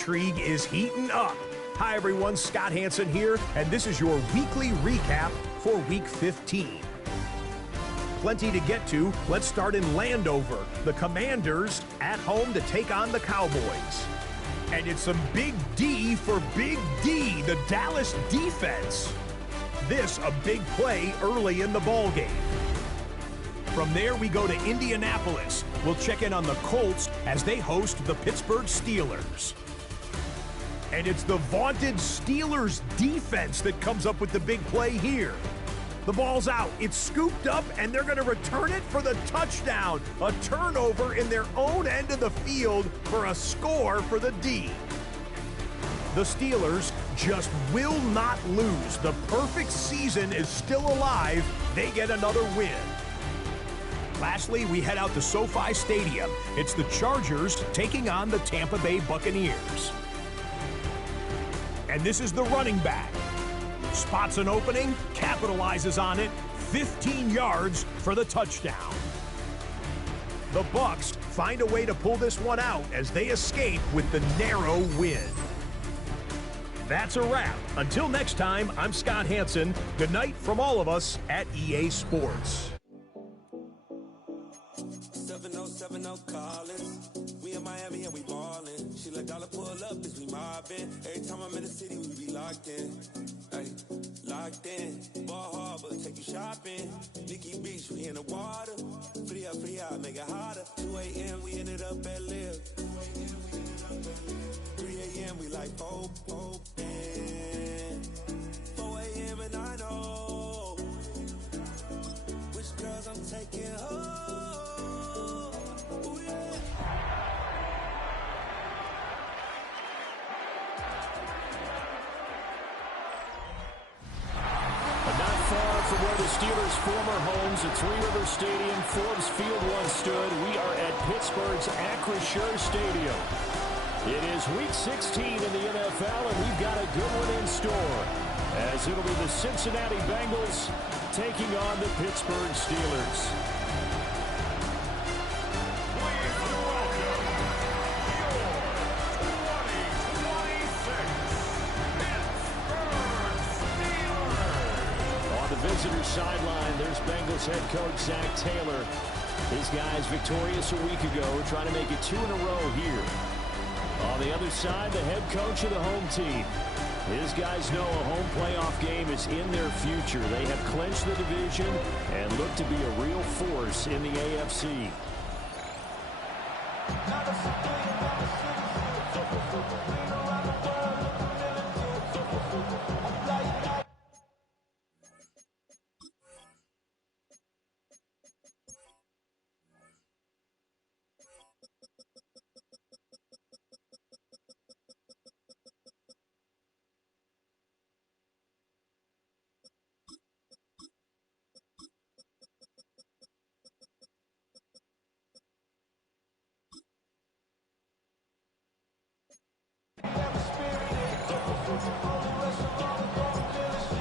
Intrigue is heating up. Hi everyone, Scott Hansen here, and this is your weekly recap for Week 15. Plenty to get to. Let's start in Landover. The Commanders at home to take on the Cowboys. And it's some big D for Big D, the Dallas defense. This a big play early in the ballgame. From there, we go to Indianapolis. We'll check in on the Colts as they host the Pittsburgh Steelers. And it's the vaunted Steelers defense that comes up with the big play here. The ball's out, it's scooped up, and they're going to return it for the touchdown. A turnover in their own end of the field for a score for the D. The Steelers just will not lose. The perfect season is still alive. They get another win. Lastly, we head out to SoFi Stadium. It's the Chargers taking on the Tampa Bay Buccaneers. And this is the running back. Spots an opening, capitalizes on it, 15 yards for the touchdown. The Bucs find a way to pull this one out as they escape with the narrow win. That's a wrap. Until next time, I'm Scott Hansen. Good night from all of us at EA Sports. 7070 Collins. We in Miami and we ballin'. She let dollar pull up as we mobbin'. Every time I'm in the city, we be locked in. Ay, locked in. Ball Harbor, take you shopping. Nikki Beach, we in the water. Free up, make it hotter. 2 a.m. we ended up at Live. 3 a.m. we like Pope. 4 a.m. and I know which girls I'm taking home. From where the Steelers' former homes at Three River Stadium, Forbes Field once stood, we are at Pittsburgh's Acrisure Stadium. It is Week 16 in the NFL, and we've got a good one in store, as it'll be the Cincinnati Bengals taking on the Pittsburgh Steelers. Visitor sideline, there's Bengals head coach Zach Taylor. His guys victorious a week ago, trying to make it 2 in a row here. On the other side, the head coach of the home team. His guys know a home playoff game is in their future. They have clinched the division and look to be a real force in the AFC.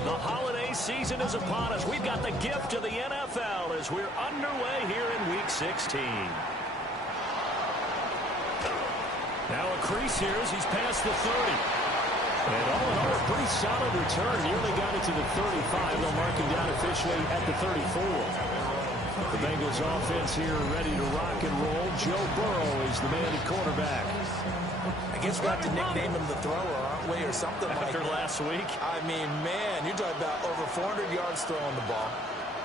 The holiday season is upon us. We've got the gift of the NFL as we're underway here in Week 16. Now a crease here as he's past the 30. And all in all, a pretty solid return. Nearly got it to the 35. They'll mark him down officially at the 34. The Bengals offense here ready to rock and roll. Joe Burrow is the man at quarterback. I guess we have to nickname him the thrower, aren't we, or something like that. After last week? I mean, man, you're talking about over 400 yards throwing the ball.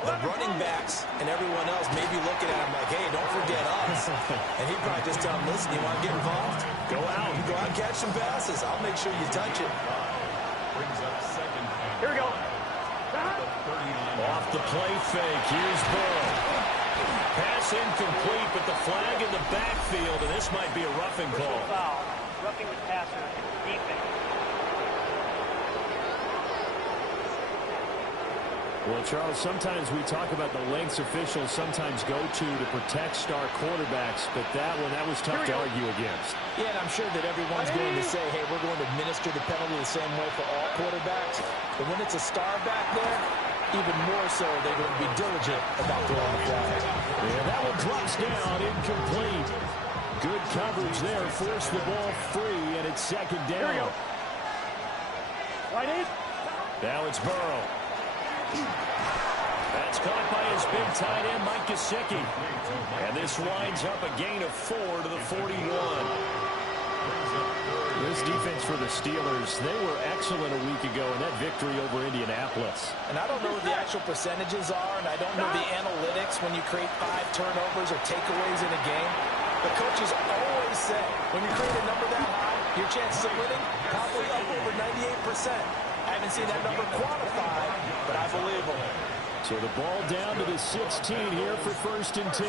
The running backs and everyone else may be looking at him like, hey, don't forget us. And he'd probably just tell him, listen, you want to get involved? Go out. You go out and catch some passes. I'll make sure you touch it. Brings up second. Here we go. Off the play fake. Here's Burrow. Pass incomplete, but the flag in the backfield, and this might be a roughing call. Foul. Roughing the passer. Defense. Well, Charles, sometimes we talk about the lengths officials sometimes go to protect star quarterbacks, but that was tough to argue against. Yeah, and I'm sure that everyone's going to say, hey, we're going to administer the penalty the same way for all quarterbacks. But when it's a star back there, even more so, they're going to be diligent about throwing the flag. Yeah, that one drops down, incomplete. Good coverage there. Forced the ball free, and it's second down. Right in. Now it's Burrow. That's caught by his big tight end, Mike Gesicki. And this winds up a gain of 4 to the 41. This defense for the Steelers, they were excellent a week ago in that victory over Indianapolis. And I don't know what the actual percentages are, and I don't know the analytics when you create 5 turnovers or takeaways in a game. But coaches always say, when you create a number that high, your chances of winning probably up over 98%. I haven't seen that number quantified, but I believe them. So the ball down to the 16 here for 1st and 10.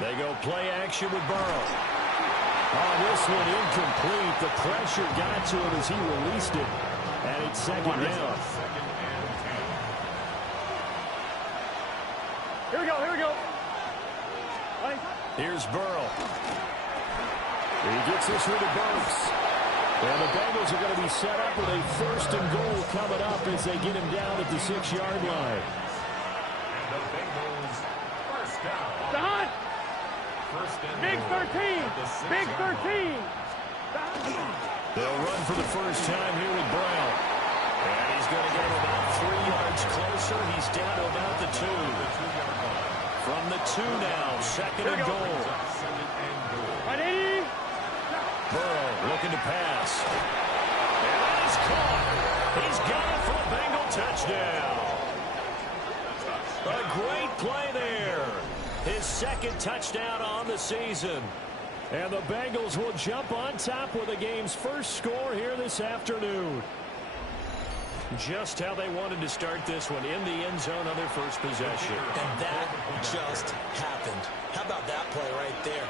They go play action with Burrow. Oh, this one incomplete. The pressure got to him as he released it. And it's second down. Here we go, here we go. Here's Burrow. He gets this one to Burks. And the Bengals are going to be set up with a 1st and goal coming up as they get him down at the 6-yard line. And the Bengals first down. Don! Big 13! Big 13! They'll run for the first time here with Brown. And he's going to get him about 3 yards closer. He's down to about the 2. From the 2 now, 2nd and goal. Right in. Burrow looking to pass. And that is caught. He's got it for a Bengal touchdown. A great play there. His 2nd touchdown on the season. And the Bengals will jump on top with the game's first score here this afternoon. Just how they wanted to start this one, in the end zone on their first possession. And that just happened. How about that play right there?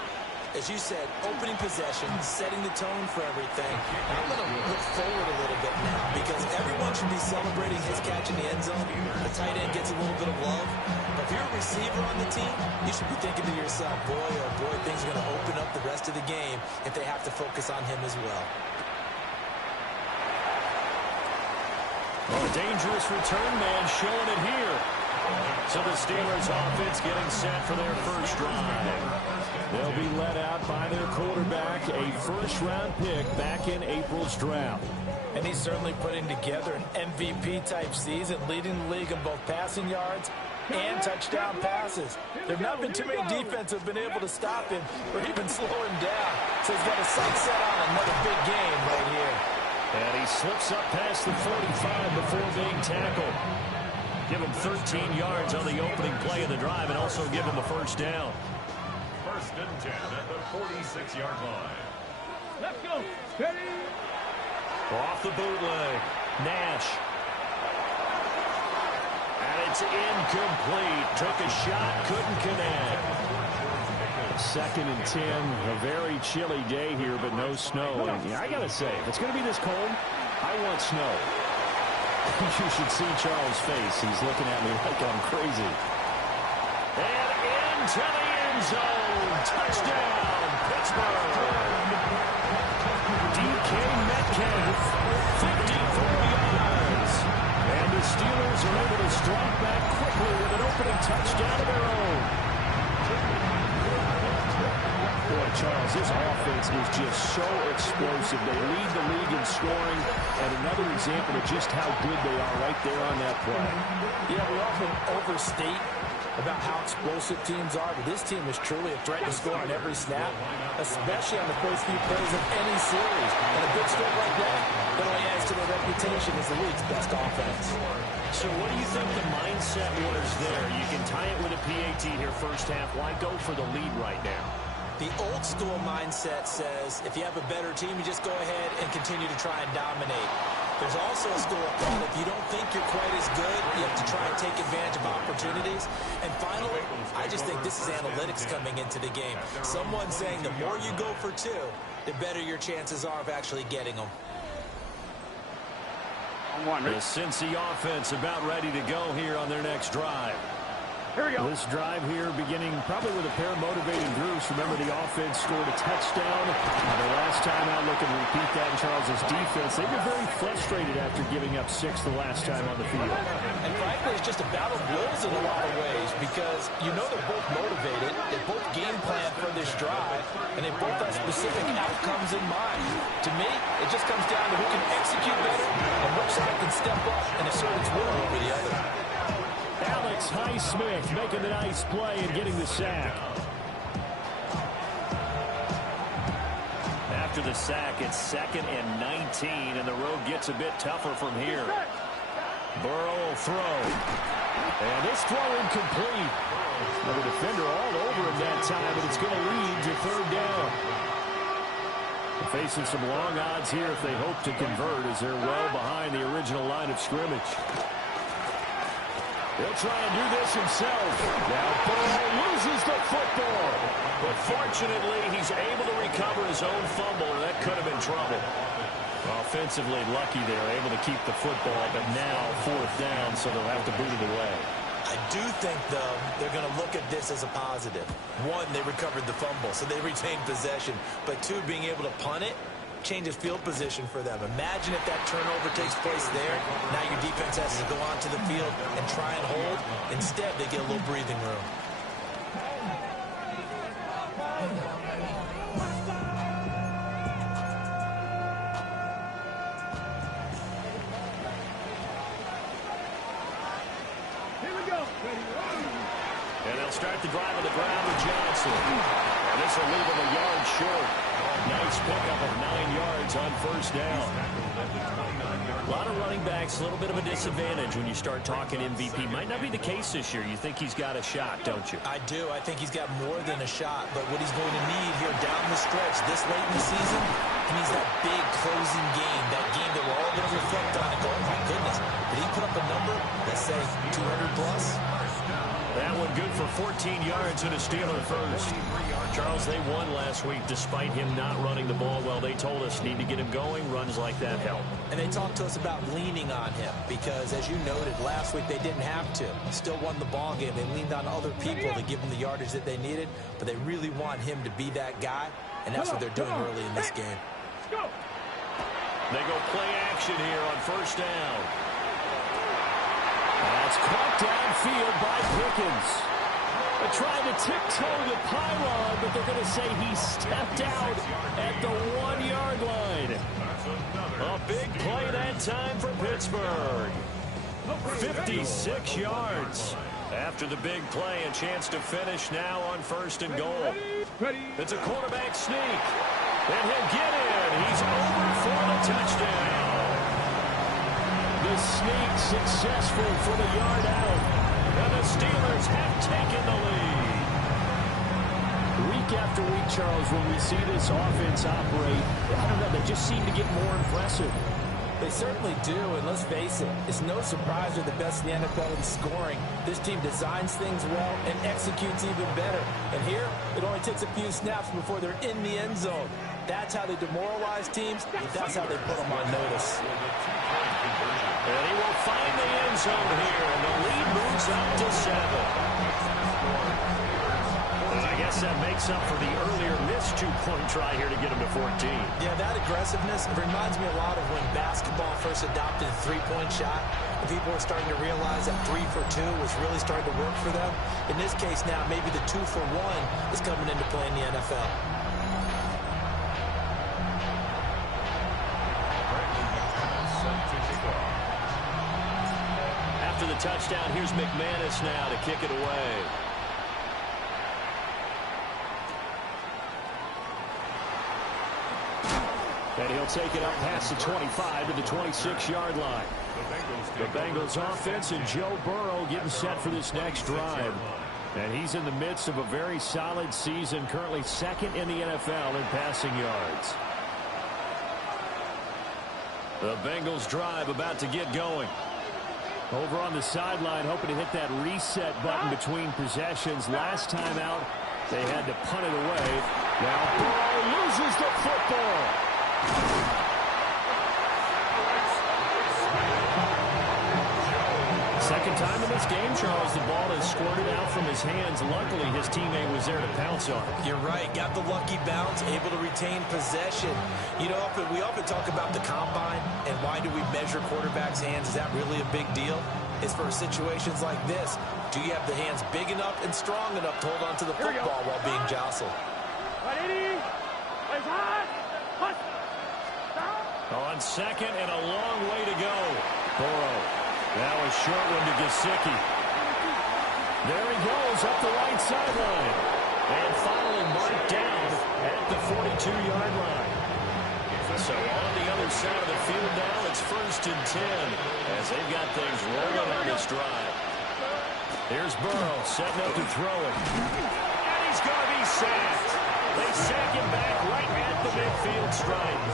As you said, opening possession, setting the tone for everything. I'm going to look forward a little bit now because everyone should be celebrating his catch in the end zone. The tight end gets a little bit of love. But if you're a receiver on the team, you should be thinking to yourself, boy, oh boy, things are going to open up the rest of the game if they have to focus on him as well. A dangerous return man showing it here. So the Steelers offense getting set for their first drive. They'll be led out by their quarterback, a first-round pick back in April's draft. And he's certainly putting together an MVP-type season, leading the league in both passing yards and touchdown passes. There have not been too many defenses that have been able to stop him or even slow him down. So he's got a sight set on another big game right here. And he slips up past the 45 before being tackled. Give him 13 yards on the opening play of the drive and also give him the first down. 1st and 10 at the 46-yard line. Let's go. Steady. Off the bootleg. Nash. And it's incomplete. Took a shot, couldn't connect. 2nd and 10. A very chilly day here, but no snow. And I got to say, if it's going to be this cold, I want snow. You should see Charles' face. He's looking at me like I'm crazy. And into the end zone. Touchdown, Pittsburgh. DK Metcalf, 54 yards. And the Steelers are able to strike back quickly with an opening touchdown of their own. Boy, Charles, this offense is just so explosive. They lead the league in scoring, and another example of just how good they are right there on that play. Yeah, we often overstate about how explosive teams are, but this team is truly a threat to score on every snap, especially on the first few plays of any series. And a big stroke like that only adds to their reputation as the league's best offense. So what do you think the mindset was there? You can tie it with a PAT here first half. Why go for the lead right now? The old school mindset says if you have a better team, you just go ahead and continue to try and dominate. There's also a school of thought, if you don't think you're quite as good, you have to try and take advantage of opportunities. And finally, I just think this is analytics coming into the game. Someone saying the more you go for 2, the better your chances are of actually getting them. The Cincy offense about ready to go here on their next drive. Here we go. This drive here beginning probably with a pair of motivated groups. Remember, the offense scored a touchdown. The last time out, looking to repeat that in Charles' defense. They were very frustrated after giving up 6 the last time on the field. And frankly, it's just a battle of wills in a lot of ways because you know they're both motivated. They both game plan for this drive, and they both have specific outcomes in mind. To me, it just comes down to who can execute better and which side can step up and assert its will over the other. Alex Highsmith making the nice play and getting the sack. After the sack, it's 2nd and 19, and the road gets a bit tougher from here. Burrow will throw. And this throw incomplete. The defender all over him that time, and it's going to lead to 3rd down. They're facing some long odds here if they hope to convert as they're well behind the original line of scrimmage. He'll try and do this himself. Now Burrow loses the football. But fortunately, he's able to recover his own fumble. That could have been trouble. Offensively lucky there, able to keep the football, but now 4th down, so they'll have to boot it away. I do think, though, they're going to look at this as a positive. 1, they recovered the fumble, so they retained possession. But 2, being able to punt it changes field position for them. Imagine if that turnover takes place there. Now your defense has to go onto the field and try and hold. Instead, they get a little breathing room. And they'll start the drive on the ground with Johnson. And this will leave him a yard short. Nice pickup of 9 yards on 1st down. A lot of running backs, a little bit of a disadvantage when you start talking MVP. Might not be the case this year. You think he's got a shot, don't you? I do. I think he's got more than a shot. But what he's going to need here down the stretch this late in the season, he needs that big closing game, that game that we're all going to reflect on and go, oh, my goodness, did he put up a number, let's say 200 plus? That one good for 14 yards and a Steeler first. Charles, they won last week despite him not running the ball well. They told us need to get him going. Runs like that help. And they talked to us about leaning on him because, as you noted, last week they didn't have to. Still won the ball game. They leaned on other people to give them the yardage that they needed, but they really want him to be that guy, and that's what they're doing early in this game. They go play action here on 1st down. That's caught downfield by Pickens. They're trying to tiptoe the pylon, but they're going to say he stepped out at the 1-yard line. A big play that time for Pittsburgh. 56 yards. After the big play, a chance to finish now on 1st and goal. It's a quarterback sneak. And he'll get in. He's over for the touchdown. The sneak successful for the yard out. And the Steelers have taken the lead. Week after week, Charles, when we see this offense operate, I don't know, they just seem to get more impressive. They certainly do, and let's face it, it's no surprise they're the best in the NFL in scoring. This team designs things well and executes even better. And here, it only takes a few snaps before they're in the end zone. That's how they demoralize teams, and that's how they put them on notice. And he will find the end zone here, and the lead moves up to 7. I guess that makes up for the earlier missed 2-point try here to get him to 14. Yeah, that aggressiveness reminds me a lot of when basketball first adopted a three-point shot. And people were starting to realize that 3 for 2 was really starting to work for them. In this case now, maybe the 2 for 1 is coming into play in the NFL. After the touchdown, here's McManus now to kick it away. And he'll take it up past the 25 to the 26-yard line. The Bengals offense and Joe Burrow getting set for this next drive. And he's in the midst of a very solid season, currently 2nd in the NFL in passing yards. The Bengals drive about to get going. Over on the sideline, hoping to hit that reset button between possessions. Last time out, they had to punt it away. Now Burrow loses the football. Second time in this this game, Charles, the ball has squirted out from his hands. Luckily, his teammate was there to pounce on it. You're right. Got the lucky bounce, able to retain possession. You know, we often talk about the combine and why do we measure quarterbacks' hands. Is that really a big deal? It's for situations like this. Do you have the hands big enough and strong enough to hold on to the football while being jostled? On second and a long way to go. Burrow. That was short one to Gesicki. There he goes up the right sideline. And finally marked down at the 42-yard line. So on the other side of the field now, it's 1st and 10 as they've got things rolling on this drive. Here's Burrow setting up to throw it. And he's going to be sacked. They sack him back right at the midfield stripe.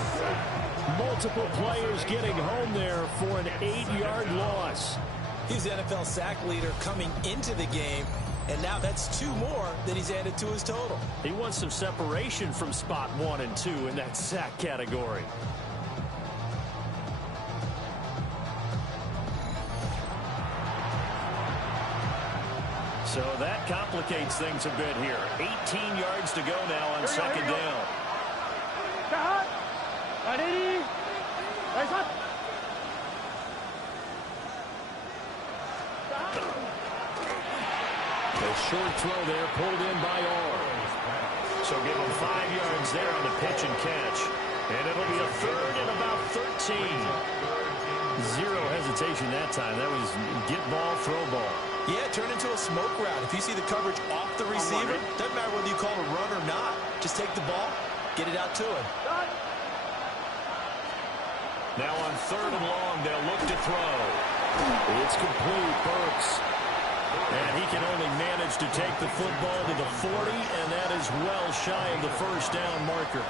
Multiple players getting home there for an 8-yard loss. He's the NFL sack leader coming into the game, and now that's 2 more that he's added to his total. He wants some separation from spot 1 and 2 in that sack category. So that complicates things a bit here. 18 yards to go now on second down. A short throw there pulled in by Orr. So give him 5 yards there on the pitch and catch. And it'll be a 3rd and about 13. Zero hesitation that time. That was get ball, throw ball. Yeah, turn into a smoke route. If you see the coverage off the receiver, doesn't matter whether you call a run or not. Just take the ball, get it out to him. Now on 3rd and long, they'll look to throw. It's complete. Burks. And he can only manage to take the football to the 40, and that is well shy of the 1st down marker.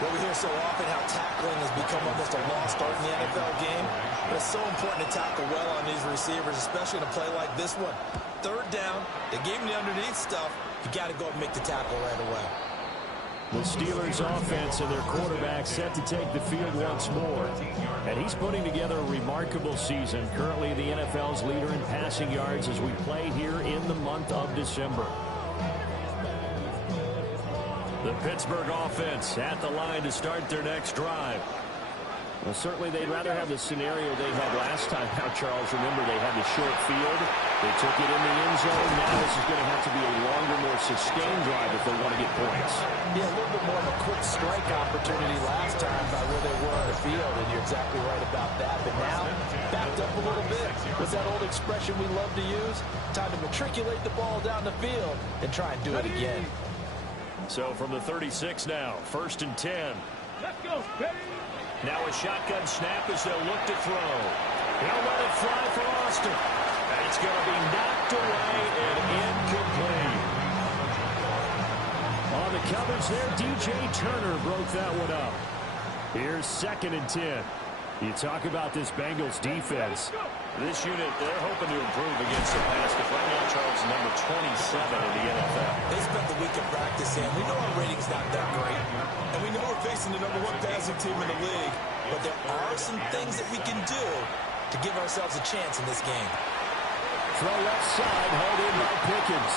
Well, we hear so often how tackling has become almost a lost art in the NFL game. But it's so important to tackle well on these receivers, especially in a play like this one. 3rd down, they gave him the underneath stuff. You got to go and make the tackle right away. The Steelers offense and their quarterback set to take the field once more. And he's putting together a remarkable season. Currently the NFL's leader in passing yards as we play here in the month of December. The Pittsburgh offense at the line to start their next drive. Well, certainly they'd rather have the scenario they had last time. Now, Charles, remember they had the short field. They took it in the end zone. Now this is going to have to be a longer, more sustained drive if they want to get points. Yeah, a little bit more of a quick strike opportunity last time by where they were on the field, and you're exactly right about that. But now, backed up a little bit. What's that old expression we love to use? Time to matriculate the ball down the field and try and do it again. So from the 36 now, 1st and 10. Let's go. Now a shotgun snap as they'll look to throw. He'll let it fly for Austin. It's going to be knocked away and incomplete. On the coverage there, DJ Turner broke that one up. Here's 2nd and 10. You talk about this Bengals defense. This unit, they're hoping to improve against the pass. Because right now, Charles is number 27 in the NFL. They spent the week of practice in. We know our rating's not that great. And we know we're facing the #1 passing team in the league. But there are some things that we can do to give ourselves a chance in this game. Throw left side, held in by Pickens.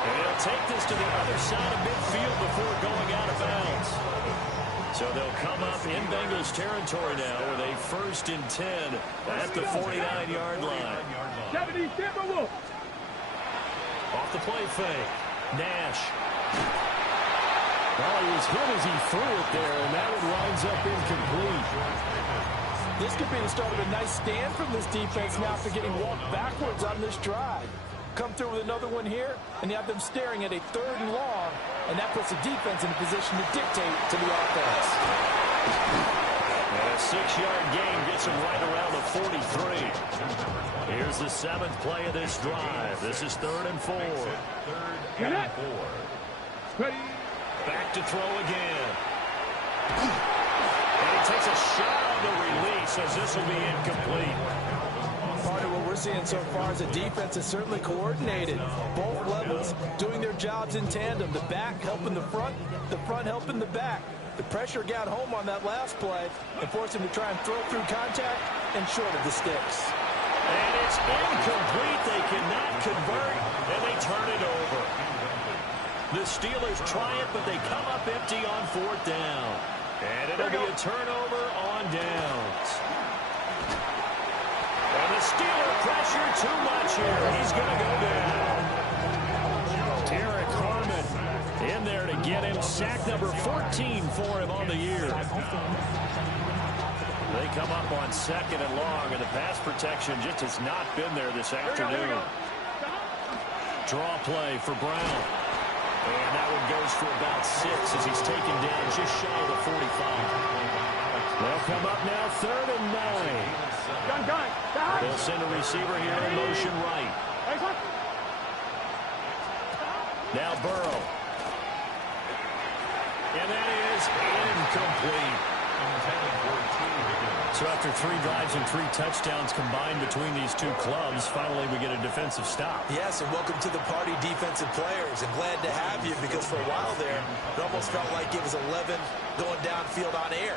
And he'll take this to the other side of midfield before going out of bounds. So they'll come up in Bengals territory now with a 1st and 10 at the 49-yard line. Off the play fake. Nash. Well, he was hit as he threw it there, and that one winds up incomplete. This could be the start of a nice stand from this defense now after getting walked backwards on this drive. Come through with another one here, and you have them staring at a 3rd and long, and that puts the defense in a position to dictate to the offense. And a 6-yard gain gets him right around the 43. Here's the 7th play of this drive. This is 3rd and 4. Back to throw again. And he takes a shot on the release as this will be incomplete. Part of what we're seeing so far is the defense is certainly coordinated. Both levels doing their jobs in tandem. The back helping the front helping the back. The pressure got home on that last play and forced him to try and throw through contact and short of the sticks. And it's incomplete. They cannot convert, and they turn it over. The Steelers try it, but they come up empty on fourth down. And it'll be a turnover on downs. And the Steeler pressure too much here. He's going to go down. Derek Harmon in there to get him. Sack number 14 for him on the year. They come up on second and long, and the pass protection just has not been there this afternoon. Draw play for Brown. And that one goes for about 6 as he's taken down just shy of the 45. They'll come up now, 3rd and 9. They'll send a receiver here in motion right. Now Burrow. And that is incomplete. So after 3 drives and 3 touchdowns combined between these two clubs, finally we get a defensive stop. Yes, and welcome to the party, defensive players. And glad to have you because for a while there, it almost felt like it was 11 going downfield on air.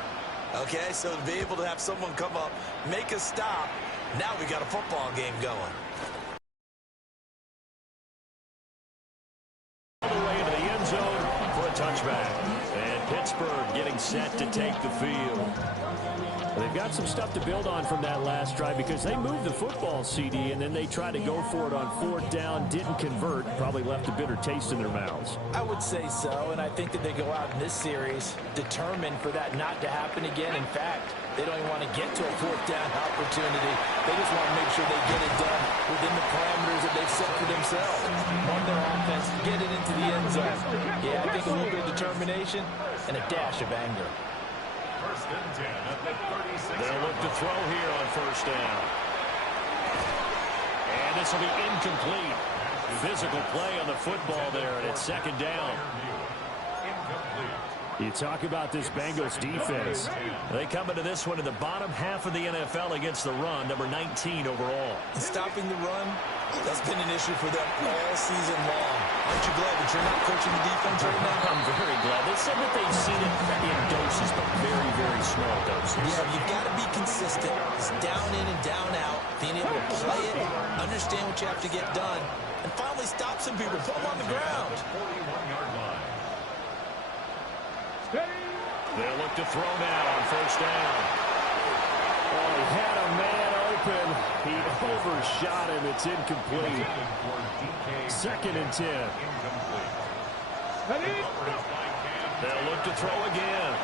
Okay, so to be able to have someone come up, make a stop, now we got a football game going. All the way into the end zone for a touchback. And Pittsburgh getting set to take the field. They've got some stuff to build on from that last drive because they moved the football, CD, and then they tried to go for it on fourth down, didn't convert, probably left a bitter taste in their mouths. I would say so, and I think that they go out in this series determined for that not to happen again. In fact, they don't even want to get to a fourth down opportunity. They just want to make sure they get it done within the parameters that they've set for themselves. On their offense, get it into the end zone. Yeah, I think a little bit of determination and a dash of anger. First and 10 at the 36. They'll look to throw here on first down. And this will be incomplete. Physical play on the football there, and it's second down. You talk about this Bengals defense. They come into this one in the bottom half of the NFL against the run, number 19 overall. And stopping the run, that's been an issue for them all season long. Aren't you glad that you're not coaching the defense right now? I'm very glad. They said that they've seen it in doses, but very, very small doses. Yeah, you've got to be consistent. It's down in and down out, being able to play it, understand what you have to get done, and finally stop some people, put them on the ground. 41-yard line. They'll look to throw now on first down. Oh, he had a man open. He overshot him. It's incomplete. Second and 10. They'll look to throw again.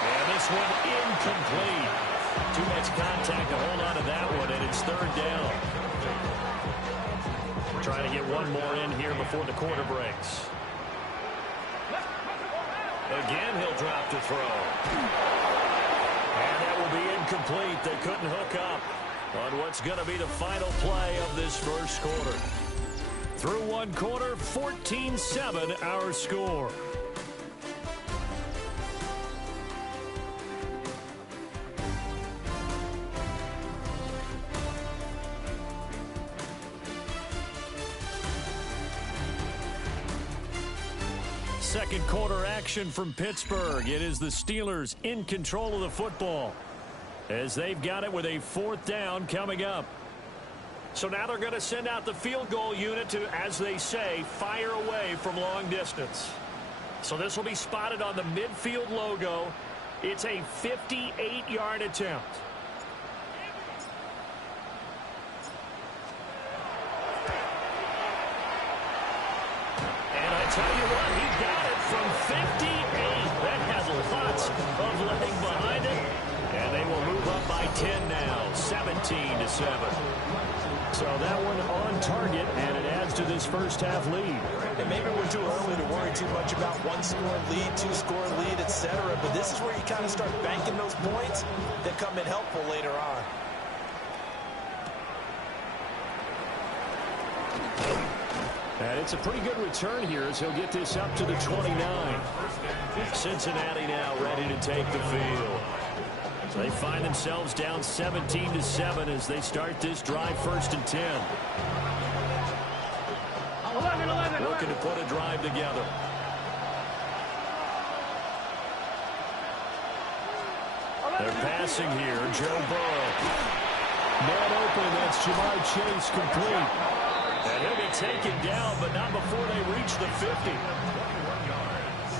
And this one incomplete. Too much contact to hold on to that one, and it's third down. Trying to get one more in here before the quarter breaks. Again, he'll drop to throw. And that will be incomplete. They couldn't hook up on what's going to be the final play of this first quarter. Through one quarter, 14-7 our score. Second quarter action from Pittsburgh. It is the Steelers in control of the football as they've got it with a fourth down coming up. So now they're going to send out the field goal unit to, as they say, fire away from long distance. So this will be spotted on the midfield logo. It's a 58-yard attempt. Tell you what, he got it from 58. That has lots of leg behind it. And they will move up by 10 now, 17-7. So that one on target, and it adds to this first half lead. And maybe we're too early to worry too much about one-score lead, two-score lead, etc. But this is where you kind of start banking those points that come in helpful later on. And it's a pretty good return here as he'll get this up to the 29. Cincinnati now ready to take the field. So they find themselves down 17-7 as they start this drive first and 10. 11. Looking to put a drive together. They're passing here. Joe Burrow. Man open. That's Jamar Chase complete. And he'll be taken down, but not before they reach the 50. 21 yards.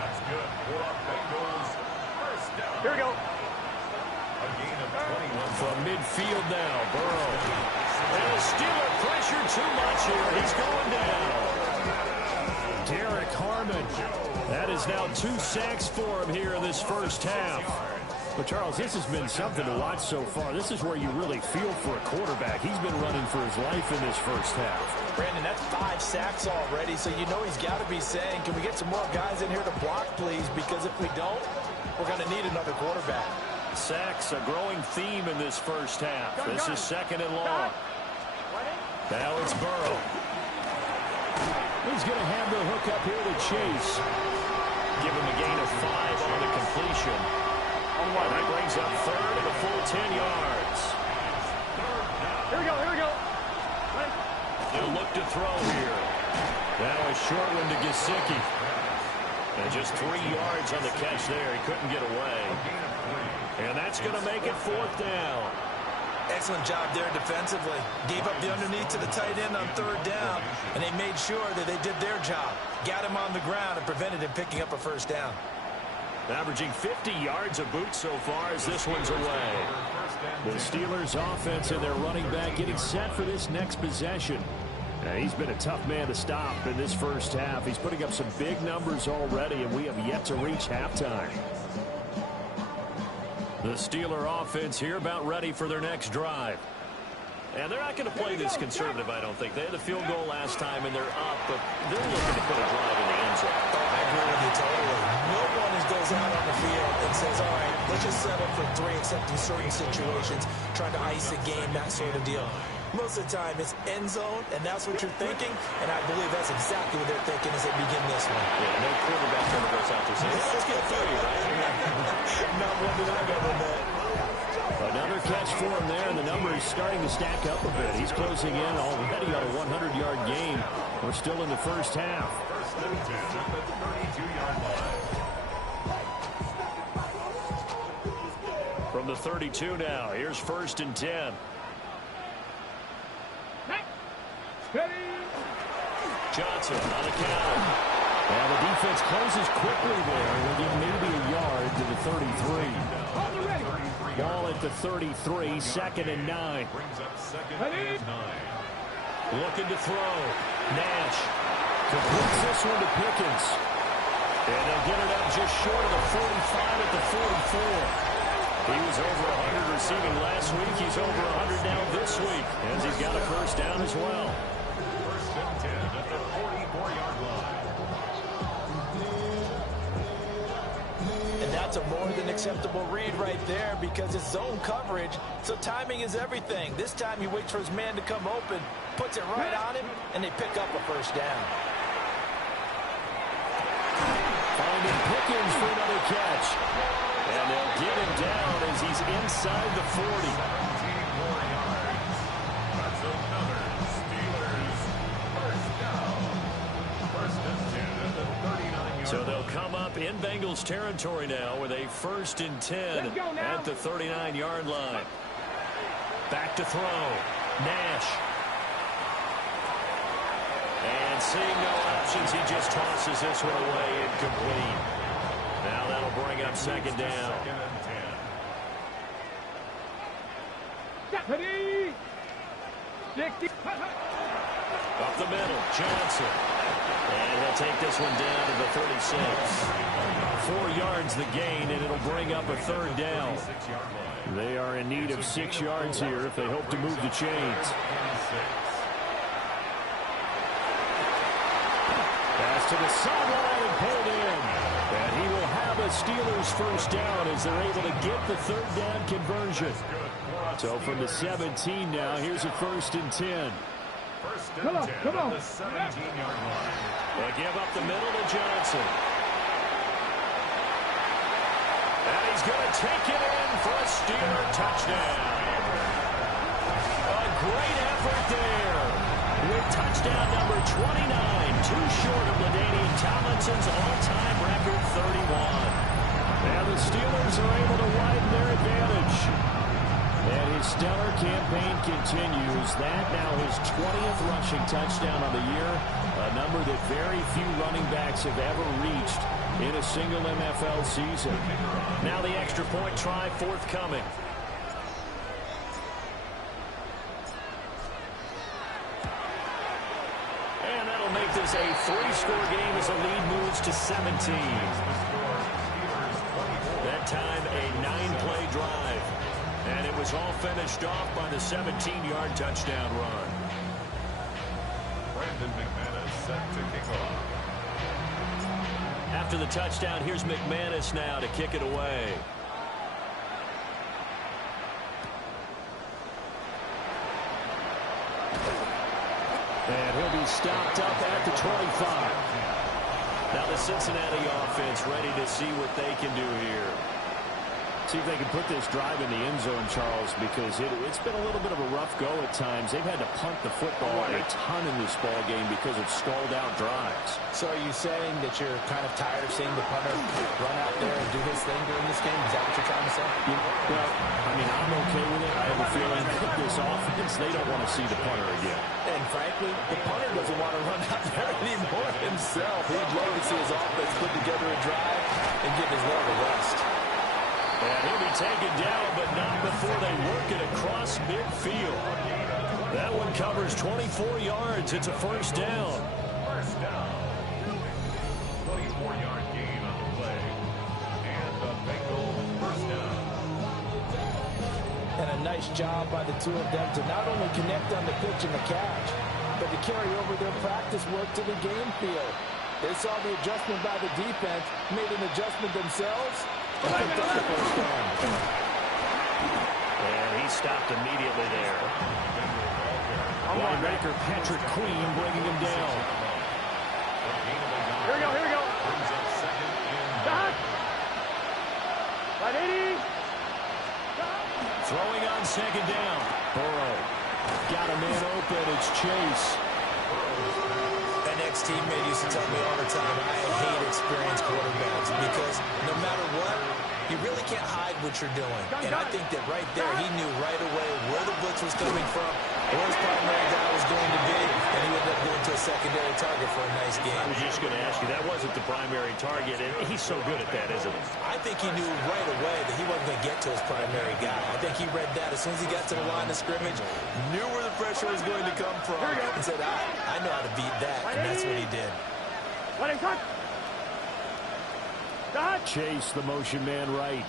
That's good for Bengals. First down. Here we go. A gain of 21. From midfield now, Burrow. And the Steeler pressure too much here. He's going down. Derek Harmon. That is now 2 sacks for him here in this first half. But, Charles, this has been something to watch so far. This is where you really feel for a quarterback. He's been running for his life in this first half. Brandon, that's 5 sacks already, so you know he's got to be saying, can we get some more guys in here to block, please? Because if we don't, we're going to need another quarterback. Sacks, a growing theme in this first half. This is second and long. Now it's Burrow. He's going to have the hook up here to Chase. Give him a gain of 5 on the completion. And that brings up third and a full 10 yards. Here we go, here we go. He'll look to throw here. Now a short one to Gesicki. And just 3 yards on the catch there. He couldn't get away. And that's going to make it 4th down. Excellent job there defensively. Gave up the underneath to the tight end on 3rd down, and they made sure that they did their job. Got him on the ground and prevented him picking up a first down. Averaging 50 yards a boot so far as this one's away. The Steelers offense and their running back getting set for this next possession. Now, he's been a tough man to stop in this first half. He's putting up some big numbers already, and we have yet to reach halftime. The Steeler offense here about ready for their next drive. And they're not going to play this conservative, I don't think. They had the field goal last time, and they're up, but they're looking to put a drive in the end zone. Oh, I agree with you totally. No one goes out on the field and says, all right, let's just settle for 3, except in certain situations, trying to ice a game, that sort of deal. Most of the time, it's end zone, and that's what you're thinking, and I believe that's exactly what they're thinking as they begin this one. Yeah, no quarterback ever goes out there saying, let's get 30, right? Not one that I've ever met. Another catch for him there, and the number is starting to stack up a bit. He's closing in already on a 100-yard game. We're still in the first half. First and 10 at the 32-yard line. From the 32 now, here's 1st and 10. Johnson on the counter. And the defense closes quickly there. We'll give maybe a yard to the 33. Ball at the 33, 2nd and 9. Brings up 2nd and 9. Looking to throw. Nash completes this one to Pickens. And they'll get it up just short of the 45 at the 44. He was over 100 receiving last week. He's over 100 now this week, as he's got a first down as well. First and 10 at the 44-yard line. And that's a more than acceptable read right there because it's zone coverage, so timing is everything. This time he waits for his man to come open, puts it right on him, and they pick up a first down. Finding Pickens for another catch. And they'll get him down as he's inside the 40. 74 yards. That's another Steelers first down. First and 10 at the 39-yard. So they'll come up in Bengals territory now with a 1st and 10 at the 39-yard line. Back to throw. Nash. And seeing no options, he just tosses this one away incomplete. Now that'll bring up 2nd down. 2nd and 10. Ready? 60. Up the middle, Johnson. And he'll take this one down to the 36. 4 yards the gain, and it'll bring up a 3rd down. 6-yard line. They are in need of 6 yards here if they hope to move the chains. Pass to the sideline and pulled in. And he will have a Steelers first down as they're able to get the 3rd down conversion. So from the 17 now, here's a 1st and 10. First and 10 come on. at the 17-yard line. They give up the middle to Johnson. And he's going to take it in for a Steeler touchdown. A great effort there. With touchdown number 29, too short of LaDainian Tomlinson's all-time record 31. And the the Steelers are able to widen their advantage. And his stellar campaign continues. That now his 20th rushing touchdown on the year, a number that very few running backs have ever reached in a single NFL season. Now the extra point try forthcoming. And that'll make this a 3-score game as the lead moves to 17. That time a 9-play drive. And it was all finished off by the 17-yard touchdown run. Brandon McManus set to kick off. After the touchdown, here's McManus now to kick it away. And he'll be stopped up at the 25. Now the Cincinnati offense ready to see what they can do here. See if they can put this drive in the end zone, Charles, because it's been a little bit of a rough go at times. They've had to punt the football a ton in this ball game because of stalled out drives. So are you saying that you're kind of tired of seeing the punter run out there and do his thing during this game? Is that what you're trying to say? Well, I mean, I'm okay with it. I have a feeling that this offense, they don't want to see the punter again. And frankly, the punter doesn't want to run out there anymore himself. He'd love to see his offense put together a drive and give his leg a rest. And he'll be taken down, but not before they work it across midfield. That one covers 24 yards. It's a first down. First down. 24-yard gain on the play. And the Bengals first down. And a nice job by the two of them to not only connect on the pitch and the catch, but to carry over their practice work to the game field. They saw the adjustment by the defense, made an adjustment themselves, and picked up the first down. And he stopped immediately there. Linebacker Patrick Queen bringing him down. Here we go, here we go. Back. Right 80. Throwing on second down. Burrow got a man open. It's Chase. An ex-teammate used to tell me all the time, I hate experienced quarterbacks because no matter what, you really can't hide what you're doing. And I think that right there, he knew right away where the blitz was coming from, where his primary guy was going to be, and he ended up going to a secondary target for a nice game. I was just going to ask you, that wasn't the primary target, and he's so good at that, isn't he? I think he knew right away that he wasn't going to get to his primary guy. I think he read that as soon as he got to the line of scrimmage, knew where the pressure was going to come from, and said, I know how to beat that, and that's what he did. Let him cut. Chase, the motion man right.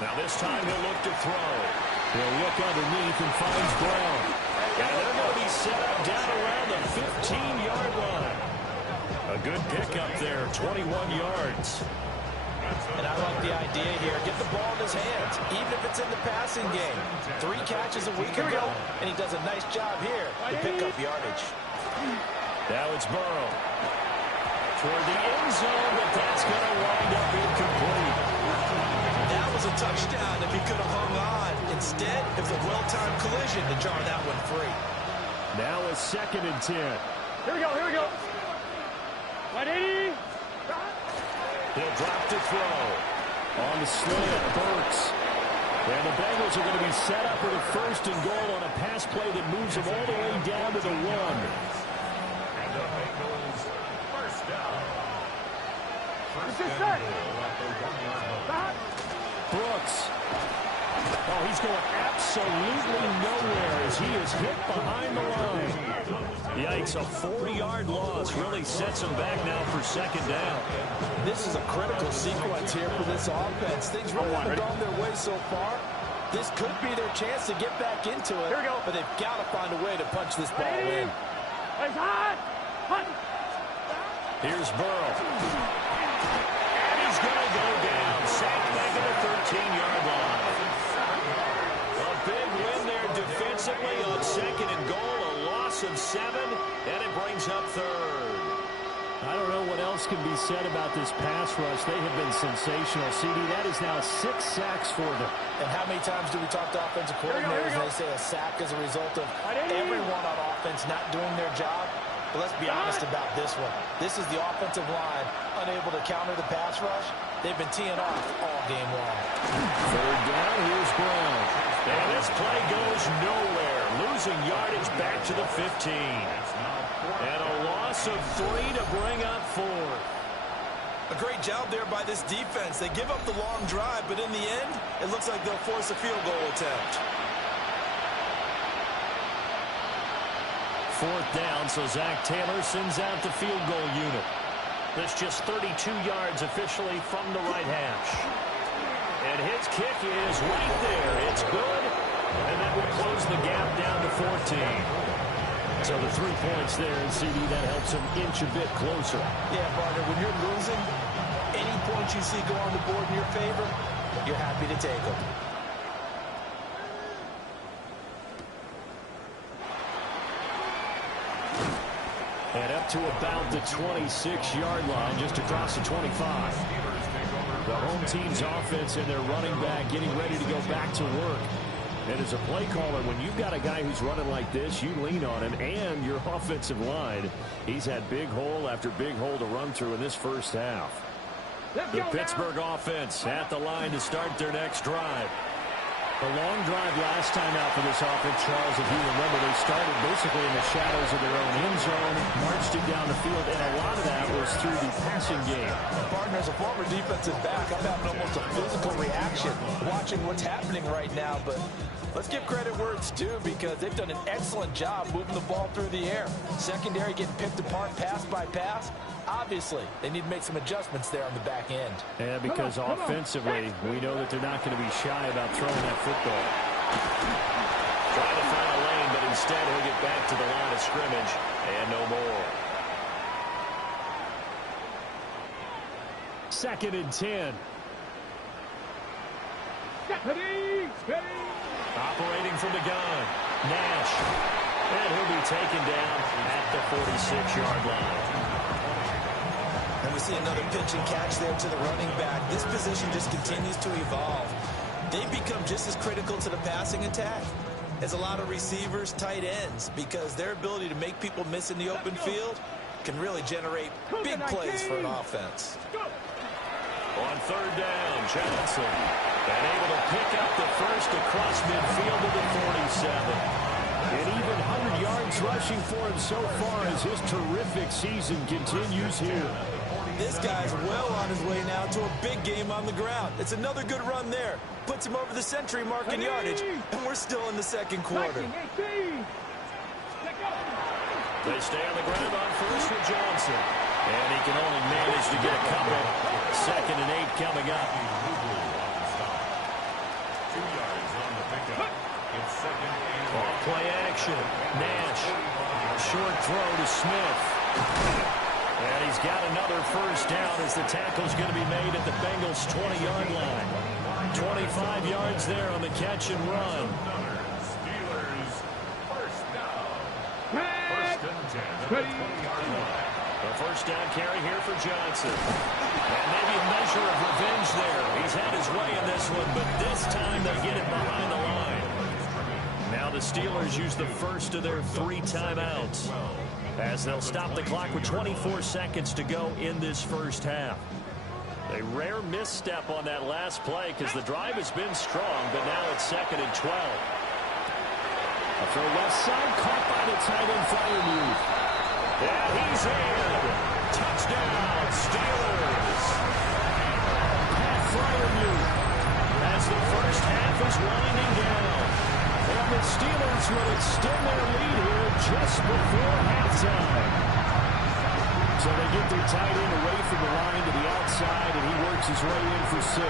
Now this time he'll look to throw. He'll look underneath and finds Brown. And they're going to be set up down around the 15-yard line. A good pickup there, 21 yards. And I like the idea here. Get the ball in his hands, even if it's in the passing game. 3 catches a week ago, and he does a nice job here to pick up yardage. Now it's Burrow. Toward the end zone, but that's going to wind up incomplete. That was a touchdown if he could have hung on. Instead, it was a well-timed collision to jar that one free. Now a 2nd and 10. Here we go, here we go. 180. He'll drop to throw. On the slant, Burks. And the Bengals are going to be set up with a 1st and goal on a pass play that moves them all the way down to the 1. And the Bengals first down. First This is down set. goal at the 1-yard line. Brooks. Oh, he's going absolutely nowhere as he is hit behind the line. Yikes, a 40-yard loss really sets him back now for 2nd down. This is a critical sequence here for this offense. Things really haven't gone their way so far. This could be their chance to get back into it. Here we go. But they've got to find a way to punch this ball in. It's hot. Hot. Here's Burrow. And he's going to go down. Sacked back at the 13-yard line. A big win there defensively on 2nd and goal. A loss of 7, and it brings up 3rd. I don't know what else can be said about this pass rush. They have been sensational. CD, that is now 6 sacks for them. And how many times do we talk to offensive coordinators and they say a sack as a result of everyone on offense not doing their job? But let's be honest about this one. This is the offensive line unable to counter the pass rush. They've been teeing off all game long. Third down, here's Brown. And this play goes nowhere. Losing yardage back to the 15. And a loss of 3 to bring up 4. A great job there by this defense. They give up the long drive, but in the end, it looks like they'll force a field goal attempt. Fourth down, so Zach Taylor sends out the field goal unit. That's just 32 yards officially from the right hash. And his kick is right there. It's good, and that will close the gap down to 14. So the 3 points there, and CD, that helps him inch a bit closer. Yeah, partner, when you're losing, any points you see go on the board in your favor, you're happy to take them. And up to about the 26-yard line, just across the 25. The home team's offense and their running back getting ready to go back to work. And as a play caller, when you've got a guy who's running like this, you lean on him and your offensive line. He's had big hole after big hole to run through in this first half. The Pittsburgh offense at the line to start their next drive. The long drive last time out for this offense, Charles, if you remember, they started basically in the shadows of their own end zone, marched it down the field, and a lot of that was through the passing game. Partner, as a former defensive back, I'm having almost a physical reaction watching what's happening right now, but let's give credit where it's due because they've done an excellent job moving the ball through the air. Secondary getting picked apart pass by pass. Obviously, they need to make some adjustments there on the back end. Yeah, because offensively, we know that they're not going to be shy about throwing that football. Trying to find a lane, but instead he'll get back to the line of scrimmage and no more. 2nd and 10. Operating from the gun, Nash. And he'll be taken down at the 46-yard line. And we see another pitch and catch there to the running back. This position just continues to evolve. They become just as critical to the passing attack as a lot of receivers, tight ends, because their ability to make people miss in the open field can really generate big plays for an offense. On 3rd down, Johnson. And able to pick up the first across midfield to the 47. And even 100 yards rushing for him so far as his terrific season continues here. This guy's well on his way now to a big game on the ground. It's another good run there. Puts him over the century mark in yardage, and we're still in the 2nd quarter. They stay on the ground on first with Johnson. And he can only manage to get a couple. 2nd and 8 coming up. 2 yards on the pickup. It's 2nd and 8. Ball play action. Nash. Short throw to Smith. And he's got another first down as the tackle's going to be made at the Bengals' 20-yard line. 25 yards there on the catch and run. Steelers first down. 1st and 10 at the 20-yard line. The first down carry here for Johnson. And maybe a measure of revenge there. He's had his way in this one, but this time they get it behind the line. Now the Steelers use the first of their 3 timeouts as they'll stop the clock with 24 seconds to go in this first half. A rare misstep on that last play because the drive has been strong, but now it's 2nd and 12. A throw left side, caught by the tight end Freiermuth. And he's in. Touchdown, Steelers. Pat Freiermuth as the first half is winding down. And the Steelers will extend their lead here just before halftime. So they get their tight end away from the line to the outside, and he works his way in for 6.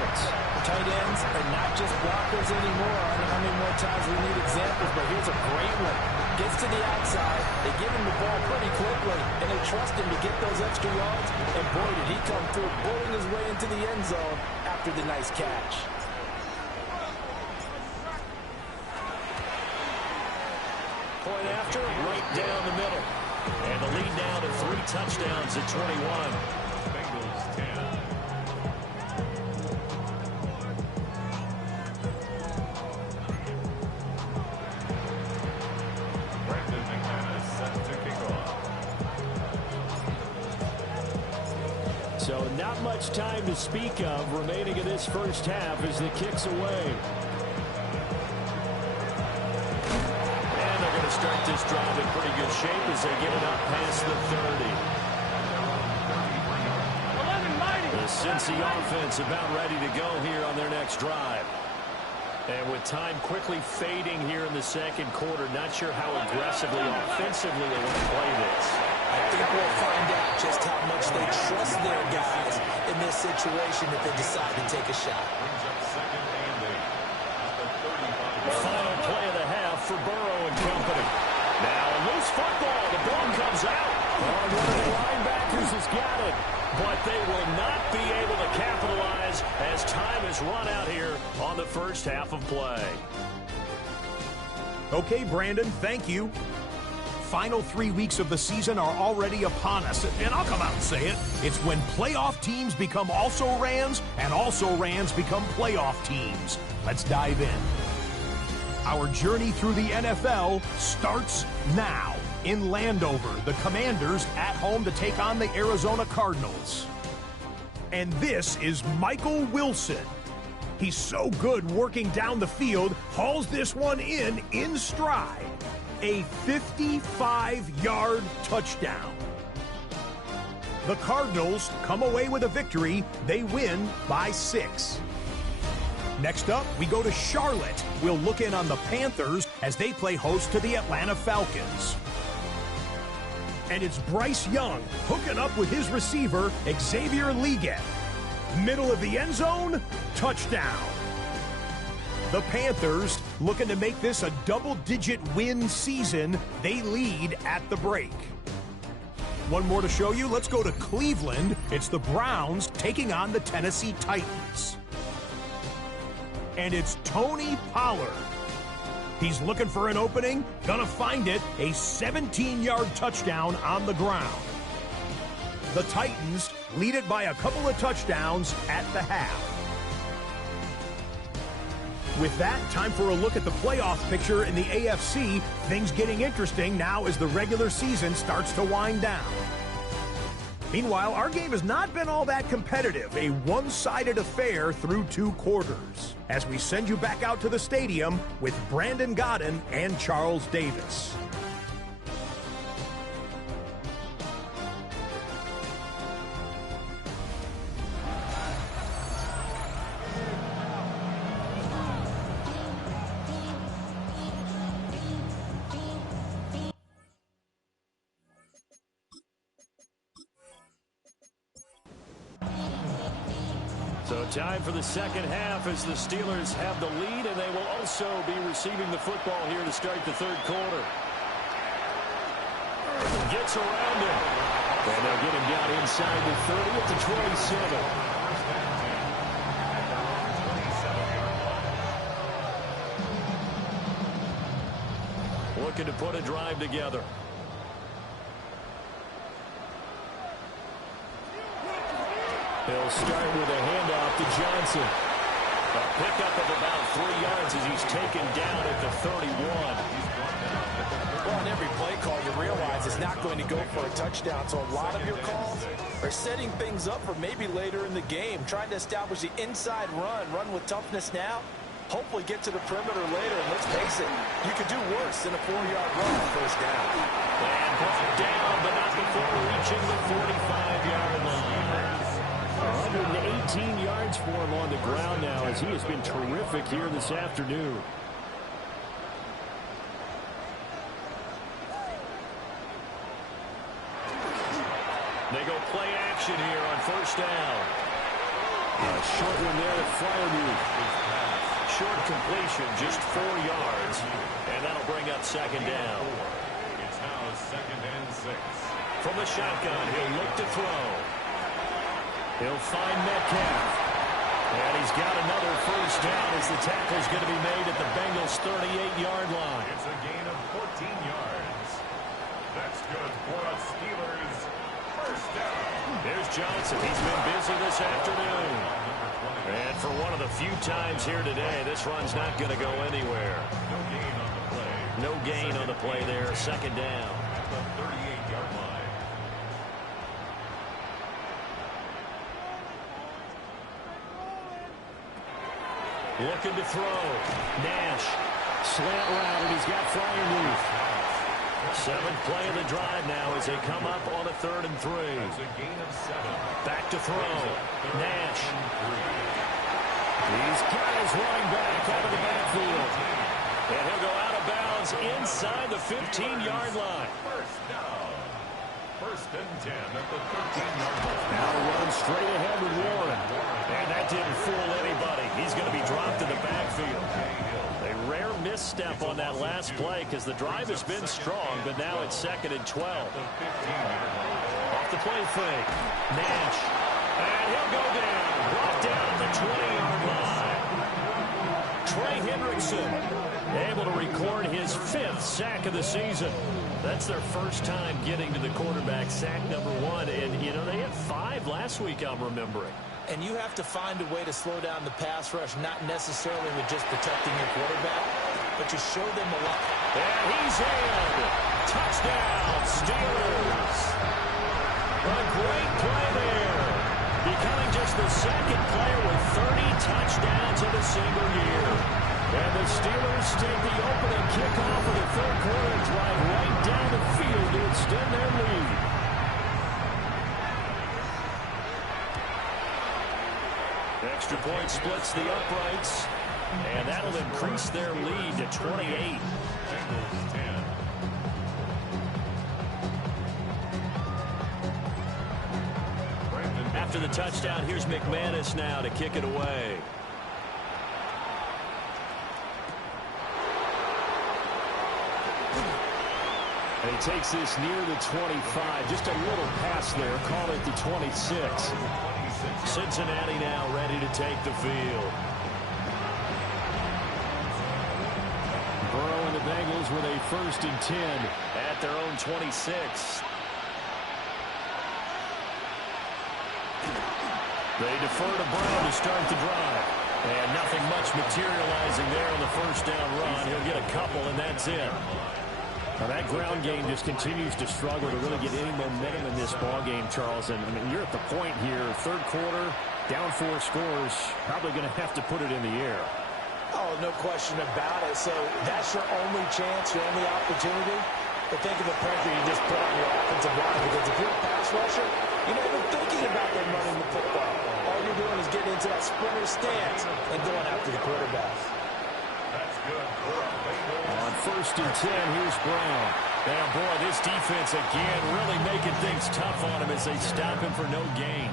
Tight ends are not just blockers anymore. I don't know how many more times we need examples, but here's a great one. Gets to the outside, they give him the ball pretty quickly, and they trust him to get those extra yards, and boy, did he come through, bulling his way into the end zone after the nice catch. Point after, right down the middle. And the lead now to 3 touchdowns at 21. Bengals 10. Brandon McManus set to kick off. So not much time to speak of remaining in this first half as the kick's away. And they're going to start this drive in pretty good shape as they get it up past the 30. The Cincy offense about ready to go here on their next drive. And with time quickly fading here in the second quarter, not sure how aggressively, offensively they want to play this. I think we'll find out just how much they trust their guys in this situation if they decide to take a shot. Final play of the half for Burrow and company. Now a loose football. The ball comes out. One of the linebackers has got it. But they will not be able to capitalize as time has run out here on the first half of play. Okay, Brandon, thank you. Final 3 weeks of the season are already upon us, and I'll come out and say it. It's when playoff teams become also-rans, and also-rans become playoff teams. Let's dive in. Our journey through the NFL starts now. In Landover, the Commanders at home to take on the Arizona Cardinals. And this is Michael Wilson. He's so good working down the field, hauls this one in stride. A 55-yard touchdown. The Cardinals come away with a victory. They win by 6. Next up, we go to Charlotte. We'll look in on the Panthers as they play host to the Atlanta Falcons. And it's Bryce Young hooking up with his receiver, Xavier Legette. Middle of the end zone, touchdown. The Panthers looking to make this a double-digit win season. They lead at the break. One more to show you. Let's go to Cleveland. It's the Browns taking on the Tennessee Titans. And it's Tony Pollard. He's looking for an opening, gonna find it, a 17-yard touchdown on the ground. The Titans lead it by a couple of touchdowns at the half. With that, time for a look at the playoff picture in the AFC. Things getting interesting now as the regular season starts to wind down. Meanwhile, our game has not been all that competitive, a one-sided affair through 2 quarters. As we send you back out to the stadium with Brandon Godden and Charles Davis. So time for the second half as the Steelers have the lead, and they will also be receiving the football here to start the third quarter. Gets around him. And they'll get him down inside the 30 at the 27. Looking to put a drive together. He'll start with a handoff to Johnson. A pickup of about 3 yards as he's taken down at the 31. Well, on every play call, you realize it's not going to go for a touchdown. So a lot of your calls are setting things up for maybe later in the game, trying to establish the inside run with toughness now, hopefully get to the perimeter later. And let's face it, you could do worse than a 4-yard run on first down. And brought down, but not before reaching the 45-yard line. 118 yards for him on the ground now as he has been terrific here this afternoon. They go play action here on first down. A short one there at Fryermuth. Short completion, just 4 yards. And that'll bring up second down. It's now 2nd and 6. From the shotgun, he'll look to throw. He'll find Metcalf. And he's got another first down as the tackle's going to be made at the Bengals' 38-yard line. It's a gain of 14 yards. That's good for a Steelers first down. There's Johnson. He's been busy this afternoon. And for one of the few times here today, this run's not going to go anywhere. No gain on the play. No gain on the play there. Second down. At the 38-yard line. Looking to throw. Nash. Slant route, and he's got flying move. 7th play of the drive now as they come up on a 3rd and 3. Back to throw. Nash. He's got his running back out of the backfield. And he'll go out of bounds inside the 15-yard line. First and 10 at the 13-yard line. Now run straight ahead with Warren. And that didn't fool anybody. He's going to be dropped in the backfield. A rare misstep on that last play because the drive has been strong, but now it's 2nd and 12. Off the play fake. Nash. And he'll go down. Brought down at the 20-yard line. Trey Hendrickson able to record his 5th sack of the season. That's their first time getting to the quarterback, sack number 1. And, you know, they had 5 last week, I'm remembering. And you have to find a way to slow down the pass rush, not necessarily with just protecting your quarterback, but to show them a lot. And he's in. Touchdown, Steelers. A great play there. Becoming just the 2nd player with 30 touchdowns in a single year. And the Steelers take the opening kickoff of the 3rd quarter and drive right down the field to extend their lead. Extra point splits the uprights, and that'll increase their lead to 28. After the touchdown, here's McManus now to kick it away. And he takes this near the 25. Just a little pass there. Call it the 26. Cincinnati now ready to take the field. Burrow and the Bengals with a 1st and 10 at their own 26. They defer to Brown to start the drive. And nothing much materializing there on the 1st down run. He'll get a couple, and that's it. Now that ground game just continues to struggle to really get any momentum in this ball game, Charles. And I mean, you're at the point here, 3rd quarter, down 4 scores, probably going to have to put it in the air. Oh, no question about it. So that's your only chance, your only opportunity. But think of the pressure you just put on your offensive line, because if you're a pass rusher, you're not even thinking about them running the football. All you're doing is getting into that sprinter stance and going after the quarterback. On 1st and 10, here's Brown. And boy, this defense again really making things tough on him as they stop him for no gain.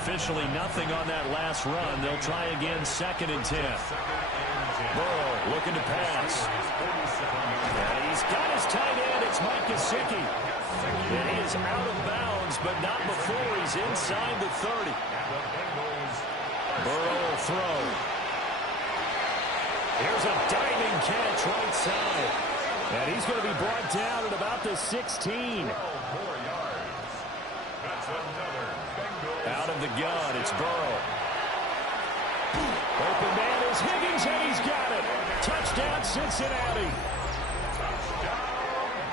Officially nothing on that last run. They'll try again 2nd and 10. Burrow looking to pass. And he's got his tight end. It's Mike Gesicki. And he is out of bounds, but not before he's inside the 30. Burrow will throw. Here's a diving catch right side. And he's going to be brought down at about the 16. Out of the gun, it's Burrow. Open man is Higgins, and he's got it. Touchdown, Cincinnati.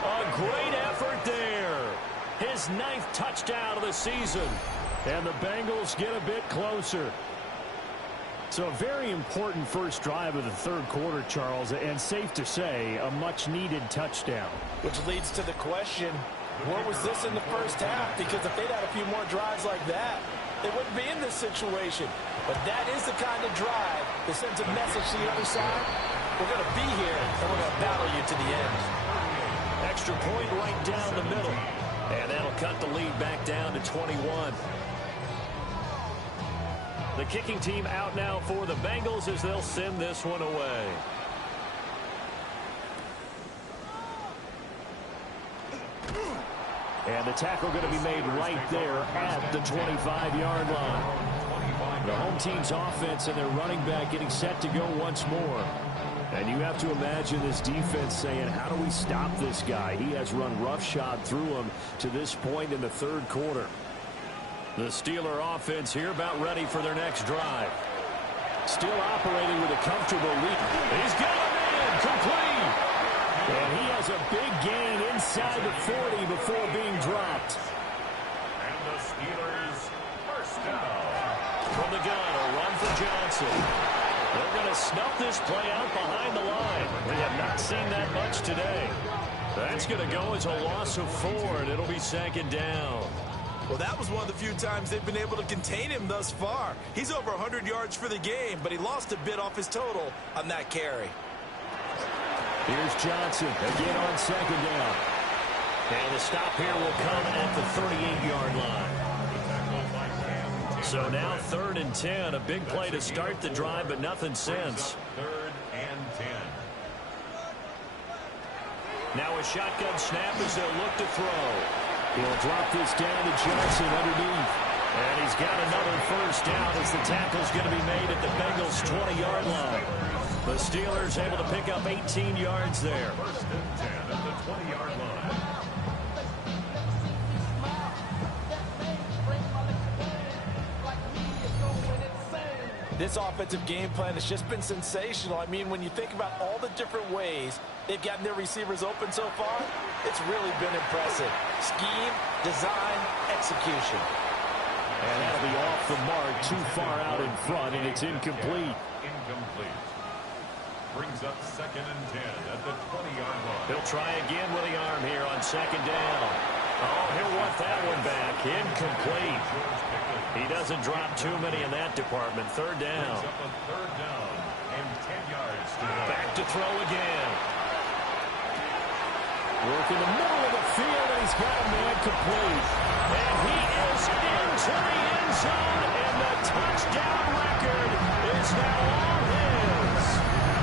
A great effort there. His 9th touchdown of the season. And the Bengals get a bit closer. So a very important first drive of the 3rd quarter, Charles, and safe to say, a much-needed touchdown. Which leads to the question, where was this in the first half? Because if they'd had a few more drives like that, they wouldn't be in this situation. But that is the kind of drive that sends a message to the other side. We're going to be here, and we're going to battle you to the end. Extra point right down the middle. And that'll cut the lead back down to 21. The kicking team out now for the Bengals as they'll send this one away. And the tackle going to be made right there at the 25-yard line. The home team's offense and their running back getting set to go once more. And you have to imagine this defense saying, how do we stop this guy? He has run roughshod through him to this point in the 3rd quarter. The Steeler offense here about ready for their next drive. Still operating with a comfortable lead. He's got him in, complete. And he has a big gain inside the 40 before being dropped. And the Steelers first down. From the gun, a run for Johnson. They're going to snuff this play out behind the line. We have not seen that much today. That's going to go as a loss of 4, and it'll be 2nd down. Well, that was one of the few times they've been able to contain him thus far. He's over 100 yards for the game, but he lost a bit off his total on that carry. Here's Johnson again on 2nd down. And the stop here will come at the 38-yard line. So now 3rd and 10, a big play to start the drive, but nothing since. 3rd and 10. Now a shotgun snap as they'll look to throw. He'll drop this down to Johnson underneath. And he's got another 1st down as the tackle's going to be made at the Bengals' 20-yard line. The Steelers able to pick up 18 yards there. 1st and 10 at the 20-yard line. This offensive game plan has just been sensational. I mean, when you think about all the different ways they've gotten their receivers open so far, it's really been impressive. Scheme, design, execution. And that'll be off the mark, too far out in front, and it's incomplete. Incomplete. Brings up 2nd and 10 at the 20-yard line. He'll try again with the arm here on 2nd down. Oh, he'll want that one back. Incomplete. He doesn't drop too many in that department. 3rd down. Brings up a 3rd down and 10 yards to go. Back to throw again. Work in the middle of the field, and he's got a man complete. And he is into the end zone, and the touchdown record is now all his.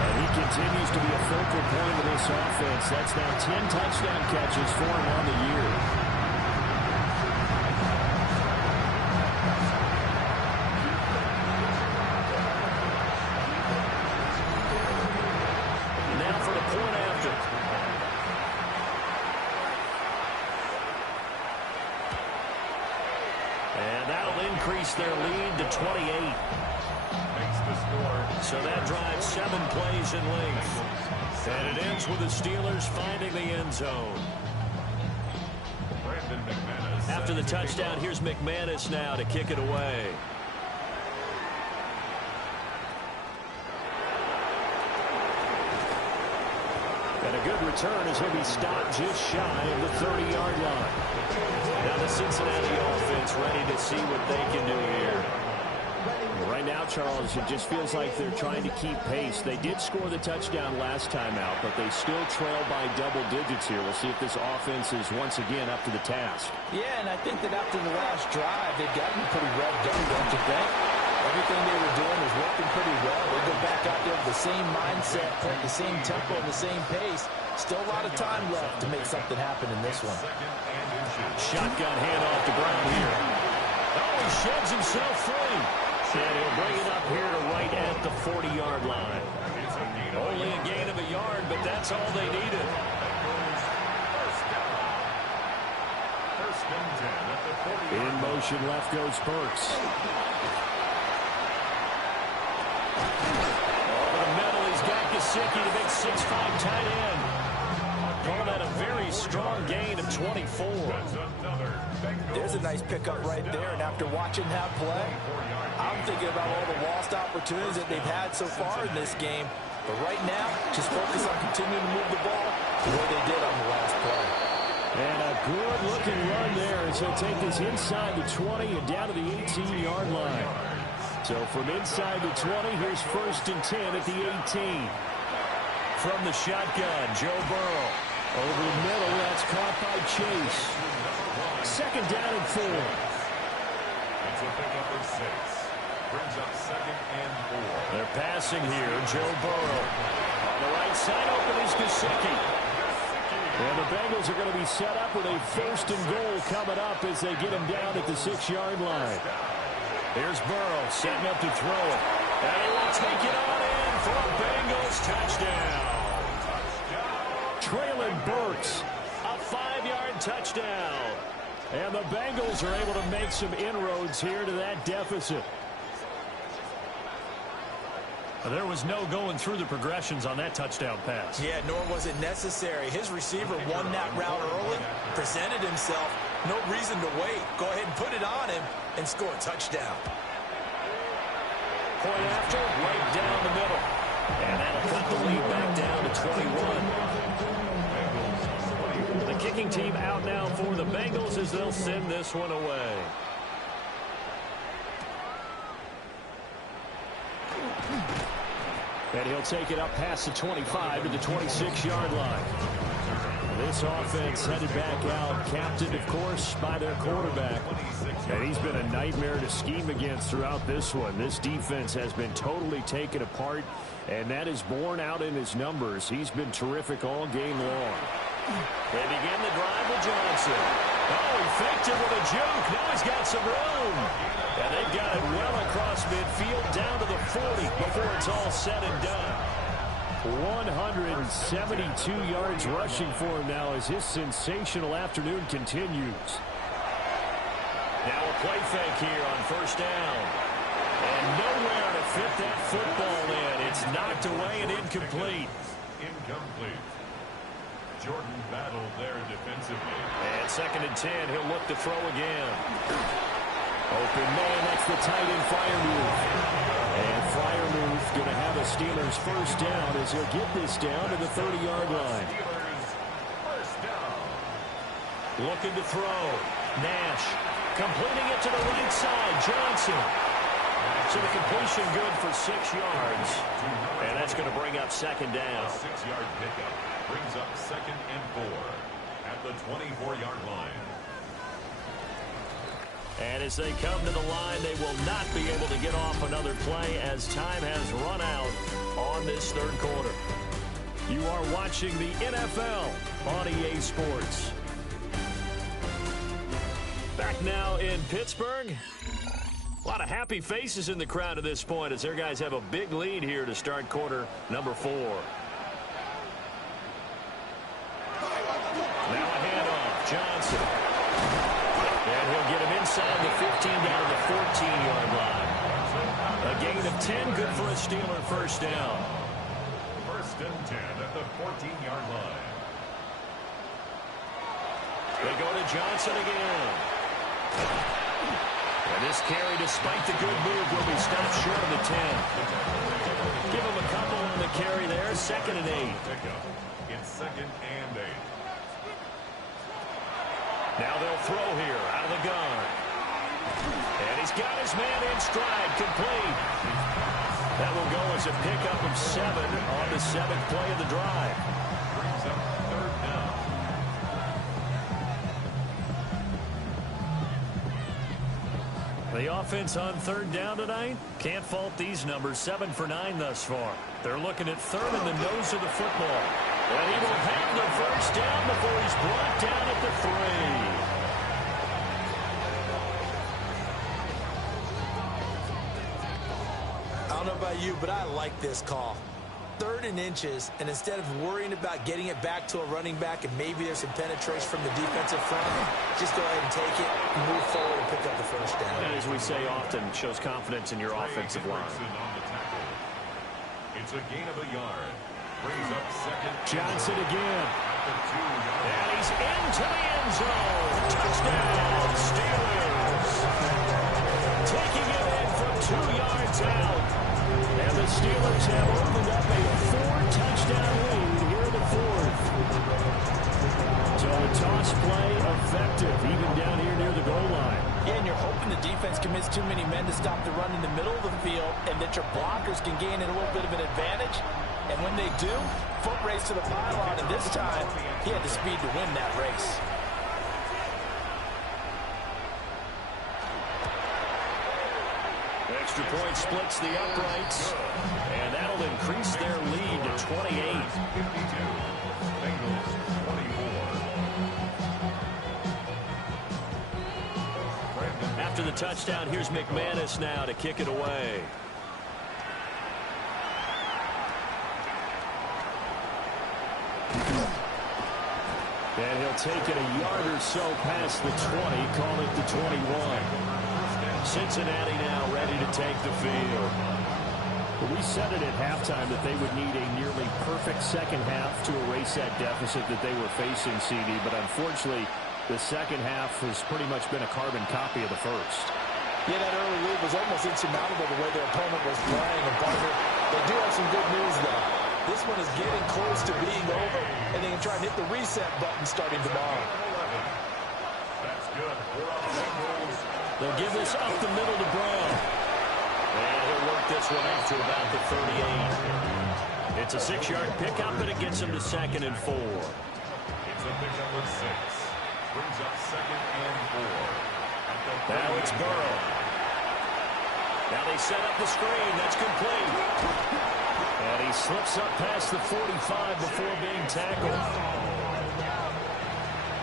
And he continues to be a focal point of this offense. That's now 10 touchdown catches for him on the year. Now for the point after. And that'll increase their lead to 28. Makes the score. So that drives 7 plays in length. And it ends with the Steelers finding the end zone. Brandon McManus. After the touchdown, here's McManus now to kick it away. And a good return as he'll be stopped just shy of the 30-yard line. Now the Cincinnati offense ready to see what they can do here. Right now, Charles, it just feels like they're trying to keep pace. They did score the touchdown last time out, but they still trail by double digits here. We'll see if this offense is once again up to the task. Yeah, and I think that after the last drive, they've gotten pretty revved up, don't you think? Everything they were doing was working pretty well. They go back out there with the same mindset, playing the same tempo and the same pace. Still a lot of time left to make something happen in this one. Shotgun handoff to Brown here. Oh, he sheds himself free. And he'll bring it up here to right at the 40-yard line. Only a gain of a yard, but that's all they needed. First and 10 at the 40. In motion, left goes Burks. Over the middle, he's got Gesicki, the big 6'5" tight end. Calling that a very strong gain of 24. There's a nice pickup right there, and after watching that play, I'm thinking about all the lost opportunities that they've had so far in this game. But right now, just focus on continuing to move the ball the way they did on the last play. And a good-looking run there as he'll take this inside the 20 and down to the 18-yard line. So from inside the 20, here's 1st and 10 at the 18. From the shotgun, Joe Burrow. Over the middle, that's caught by Chase. 2nd down and 4. It's a pickup of 6. Brings up 2nd and 4. They're passing here, Joe Burrow. On the right side, open is Gesicki. And the Bengals are going to be set up with a 1st and goal coming up as they get him down at the 6-yard line. Here's Burrow setting up to throw it. And he will take it on in for a Bengals touchdown. Traylon Burks, a 5-yard touchdown. And the Bengals are able to make some inroads here to that deficit. There was no going through the progressions on that touchdown pass. Yeah, nor was it necessary. His receiver won that route early, presented himself. No reason to wait. Go ahead and put it on him and score a touchdown. point after, right down the middle. And that'll cut the lead back down to 21. The kicking team out now for the Bengals as they'll send this one away. And he'll take it up past the 25 to the 26-yard line. This offense headed back out, captained, of course, by their quarterback. And he's been a nightmare to scheme against throughout this one. This defense has been totally taken apart, and that is borne out in his numbers. He's been terrific all game long. They begin the drive with Johnson. Oh, he faked it with a juke. Now he's got some room. And they've got it well across midfield down to the 40 before it's all said and done. 172 yards rushing for him now as his sensational afternoon continues. Now a play fake here on first down. And nowhere to fit that football in. It's knocked away and incomplete. Incomplete. Jordan battled there defensively. And 2nd and 10, he'll look to throw again. Open man, that's the tight end Freiermuth. And Freiermuth going to have a Steelers first down as he'll get this down to the 30-yard line. First down. Looking to throw. Nash completing it to the right side. Johnson. So the completion good for 6 yards. And that's going to bring up 2nd down. A 6-yard pickup brings up 2nd and 4 at the 24-yard line. And as they come to the line, they will not be able to get off another play as time has run out on this 3rd quarter. You are watching the NFL on EA Sports. Back now in Pittsburgh. A lot of happy faces in the crowd at this point as their guys have a big lead here to start quarter number 4. Now a handoff. Johnson. And he'll get him inside the 15 down to the 14-yard line. A gain of 10, good for a Steeler first down. 1st and 10 at the 14-yard line. They go to Johnson again. And this carry, despite the good move, will be stopped short of the 10. Give him a couple on the carry there, 2nd and 8. It's 2nd and 8. Now they'll throw here out of the gun. And he's got his man in stride, complete. That will go as a pickup of 7 on the 7th play of the drive. Brings up 3rd down. The offense on 3rd down tonight, can't fault these numbers. 7 for 9 thus far. They're looking at 3rd in the nose of the football. And he will have the first down before he's brought down at the 3. I don't know about you, but I like this call. 3rd and inches, and instead of worrying about getting it back to a running back and maybe there's some penetration from the defensive front, just go ahead and take it, move forward, and pick up the first down. And as we say often, shows confidence in your offensive line. It's a gain of a yard. Brings up 2nd. Johnson again. At the 2-yard line. And he's into the end zone. Touchdown, Steelers. Taking it in from 2 yards out. And the Steelers have opened up a 4-touchdown lead here in the 4th. So the toss play effective, even down here near the goal line. Yeah, and you're hoping the defense commits too many men to stop the run in the middle of the field and that your blockers can gain a little bit of an advantage. And when they do, foot race to the pylon, and this time, he had the speed to win that race. Extra point splits the uprights, and that'll increase their lead to 28. 52. Bengals 24. After the touchdown, here's McManus now to kick it away. And he'll take it a yard or so past the 20, call it the 21. Cincinnati now ready to take the field. We said it at halftime that they would need a nearly perfect second half to erase that deficit that they were facing, CD, but unfortunately, the second half has pretty much been a carbon copy of the first. Yeah, that early lead was almost insurmountable the way their opponent was playing. And partner, they do have some good news, though. This one is getting close to being over, and they can try and hit the reset button starting tomorrow. That's good. They'll give this up the middle to Brown. And he'll work this one out to about the 38. It's a 6-yard pickup, and it gets him to 2nd and 4. It's a pickup of 6. Brings up 2nd and 4. Now it's Burrow. Now they set up the screen. That's complete. And he slips up past the 45 before being tackled.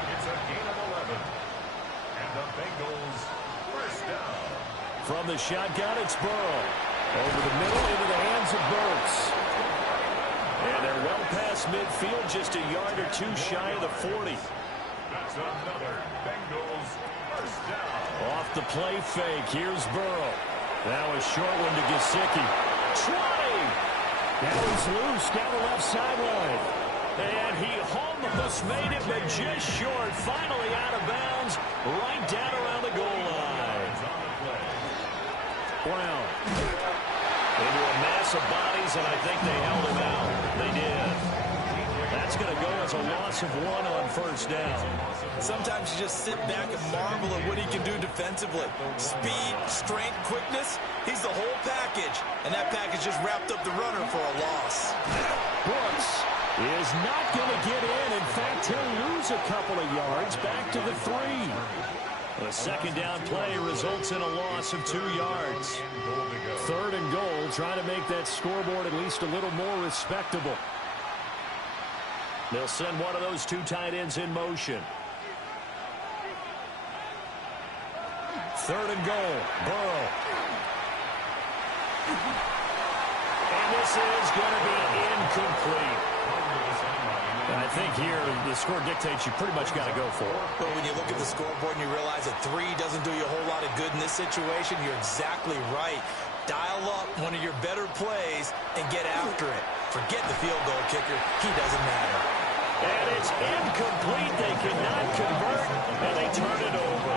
It's a gain of 11. And the Bengals first down. From the shotgun, it's Burrow. Over the middle into the hands of Burks. And they're well past midfield, just a yard or two shy of the 40. That's another Bengals first down. Off the play fake, here's Burrow. Now a short one to Gesicki. 20! Now he's loose down the left sideline. And he almost made it, but just short. Finally out of bounds, right down around the goal line. Brown. Into a mass of bodies, and I think they held him out. They did. That's going to go as a loss of 1 on first down. Sometimes you just sit back and marvel at what he can do defensively. Speed, strength, quickness, he's the whole package. And that package just wrapped up the runner for a loss. Brooks is not going to get in. In fact, he'll lose a couple of yards back to the 3. A second down play results in a loss of 2 yards. 3rd and goal, trying to make that scoreboard at least a little more respectable. They'll send one of those 2 tight ends in motion. 3rd and goal, Burrow. And this is going to be incomplete. I think here the score dictates you pretty much got to go for it. But when you look at the scoreboard and you realize that 3 doesn't do you a whole lot of good in this situation, you're exactly right. Dial up one of your better plays and get after it. Forget the field goal kicker. He doesn't matter. And it's incomplete. They cannot convert, and they turn it over.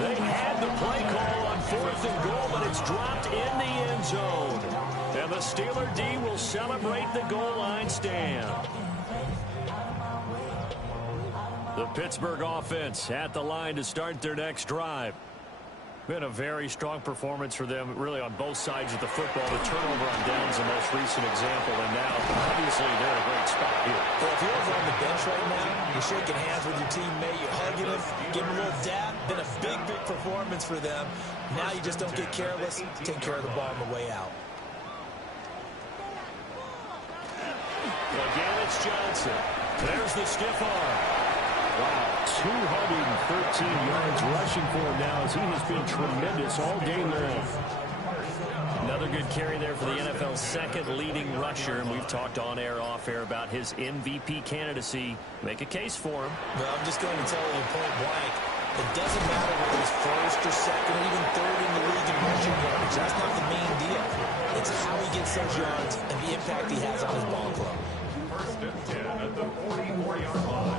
They had the play call on 4th and goal, but it's dropped in the end zone. And the Steeler D will celebrate the goal line stand. The Pittsburgh offense at the line to start their next drive. Been a very strong performance for them, really, on both sides of the football. The turnover on downs the most recent example, and now, obviously, they're in a great spot here. Well, if you're over on the bench right now, you're shaking hands with your teammate, you're hugging him, giving him a little dab. Been a big, big performance for them. Now you just don't get careless. Take care of the ball on the way out. Again, it's Johnson. There's the stiff arm. Wow, 213 yards rushing for him now as he has been tremendous all day long. Another good carry there for the NFL's 2nd leading rusher, and we've talked on air, off air about his MVP candidacy. Make a case for him. Well, I'm just going to tell you point blank, it doesn't matter whether he's 1st or 2nd or even 3rd in the league in rushing yards. That's not the main deal. It's how he gets those yards and the impact he has on his ball club. 1st and 10 at the 44-yard line.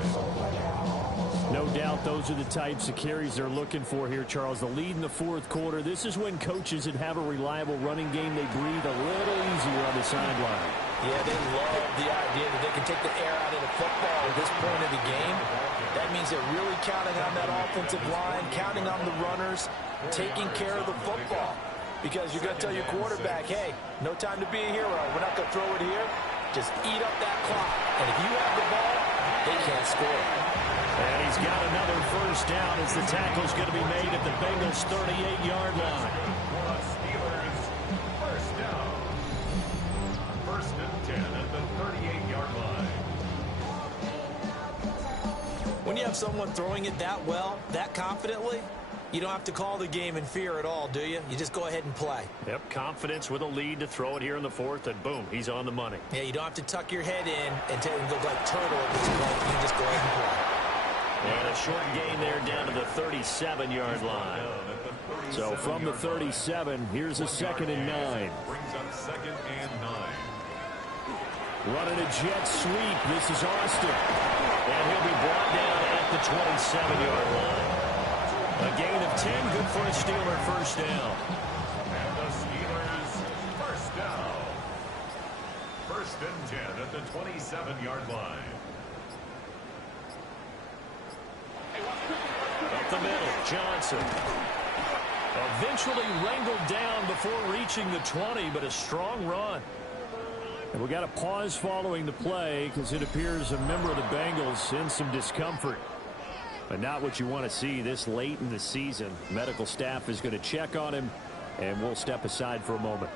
No doubt those are the types of carries they're looking for here, Charles. The lead in the 4th quarter. This is when coaches that have a reliable running game, they breathe a little easier on the sideline. Yeah, they love the idea that they can take the air out of the football at this point of the game. That means they're really counting on that offensive line, counting on the runners, taking care of the football. Because you're going to tell your quarterback, hey, no time to be a hero. We're not going to throw it here. Just eat up that clock. And if you have the ball, they can't score. And he's got another first down as the tackle's going to be made at the Bengals' 38-yard line. Steelers first down. 1st and 10 at the 38-yard line. When you have someone throwing it that well, that confidently, you don't have to call the game in fear at all, do you? You just go ahead and play. Yep, confidence with a lead to throw it here in the 4th, and boom, he's on the money. Yeah, you don't have to tuck your head in and go like turtle at this point. You can just go ahead and play. And a short gain there down to the 37-yard line. So from the 37, here's a 2nd and 9. Brings up 2nd and 9. Running a jet sweep. This is Austin. And he'll be brought down at the 27-yard line. A gain of 10, good for a Steeler first down. And the Steelers first down. First and 10 at the 27-yard line. Up the middle, Johnson. Eventually wrangled down before reaching the 20, but a strong run. And we got a pause following the play because it appears a member of the Bengals in some discomfort. But not what you want to see this late in the season. Medical staff is going to check on him, and we'll step aside for a moment.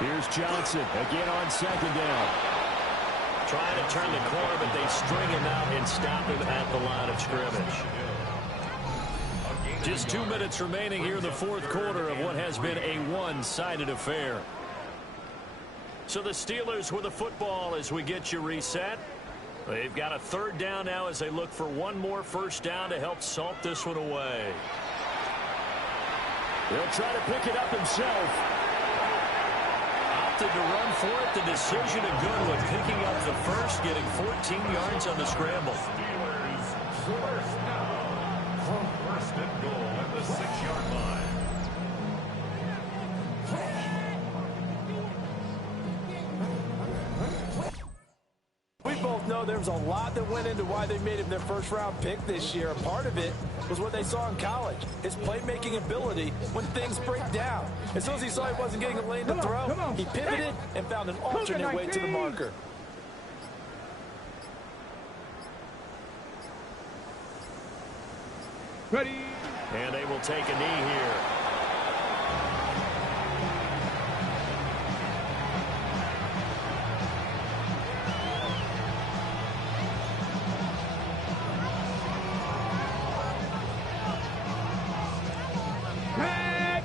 Here's Johnson again on second down. Trying to turn the corner, but they string him out and stop him at the line of scrimmage. Just 2 minutes remaining here in the fourth quarter of what has been a one-sided affair. So the Steelers with the football as we get you reset. They've got a third down now as they look for one more first down to help salt this one away. They'll try to pick it up himself. To run for it, the decision a good one, picking up the first, getting 14 yards on the scramble. Steelers first down. First and goal at the 6-yard line. We both know there was a lot that went into why they made him their first-round pick this year. A part of it was what they saw in college, his playmaking ability when things break down. As soon as he saw he wasn't getting a lane to throw, he pivoted and found an alternate way to the marker. Ready. And they will take a knee here. Head.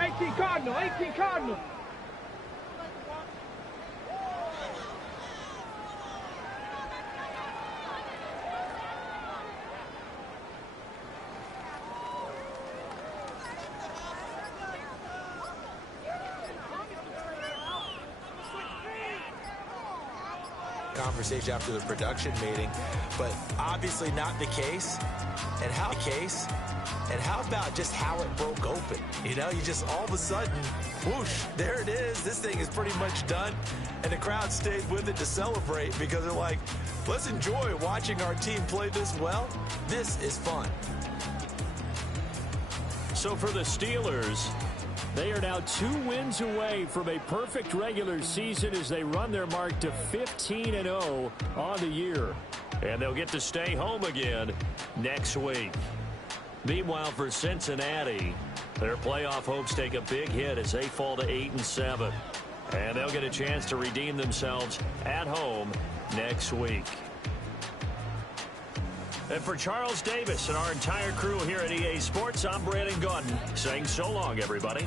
18 Cardinal, 18 Cardinal. Conversation after the production meeting, but obviously not the case. And how about just how it broke open? You know, you just all of a sudden, whoosh, there it is. This thing is pretty much done. And the crowd stayed with it to celebrate because they're like, let's enjoy watching our team play this well. This is fun. So for the Steelers, they are now 2 wins away from a perfect regular season as they run their mark to 15-0 on the year. And they'll get to stay home again next week. Meanwhile, for Cincinnati, their playoff hopes take a big hit as they fall to 8-7. And they'll get a chance to redeem themselves at home next week. And for Charles Davis and our entire crew here at EA Sports, I'm Brandon Gaudin saying so long, everybody.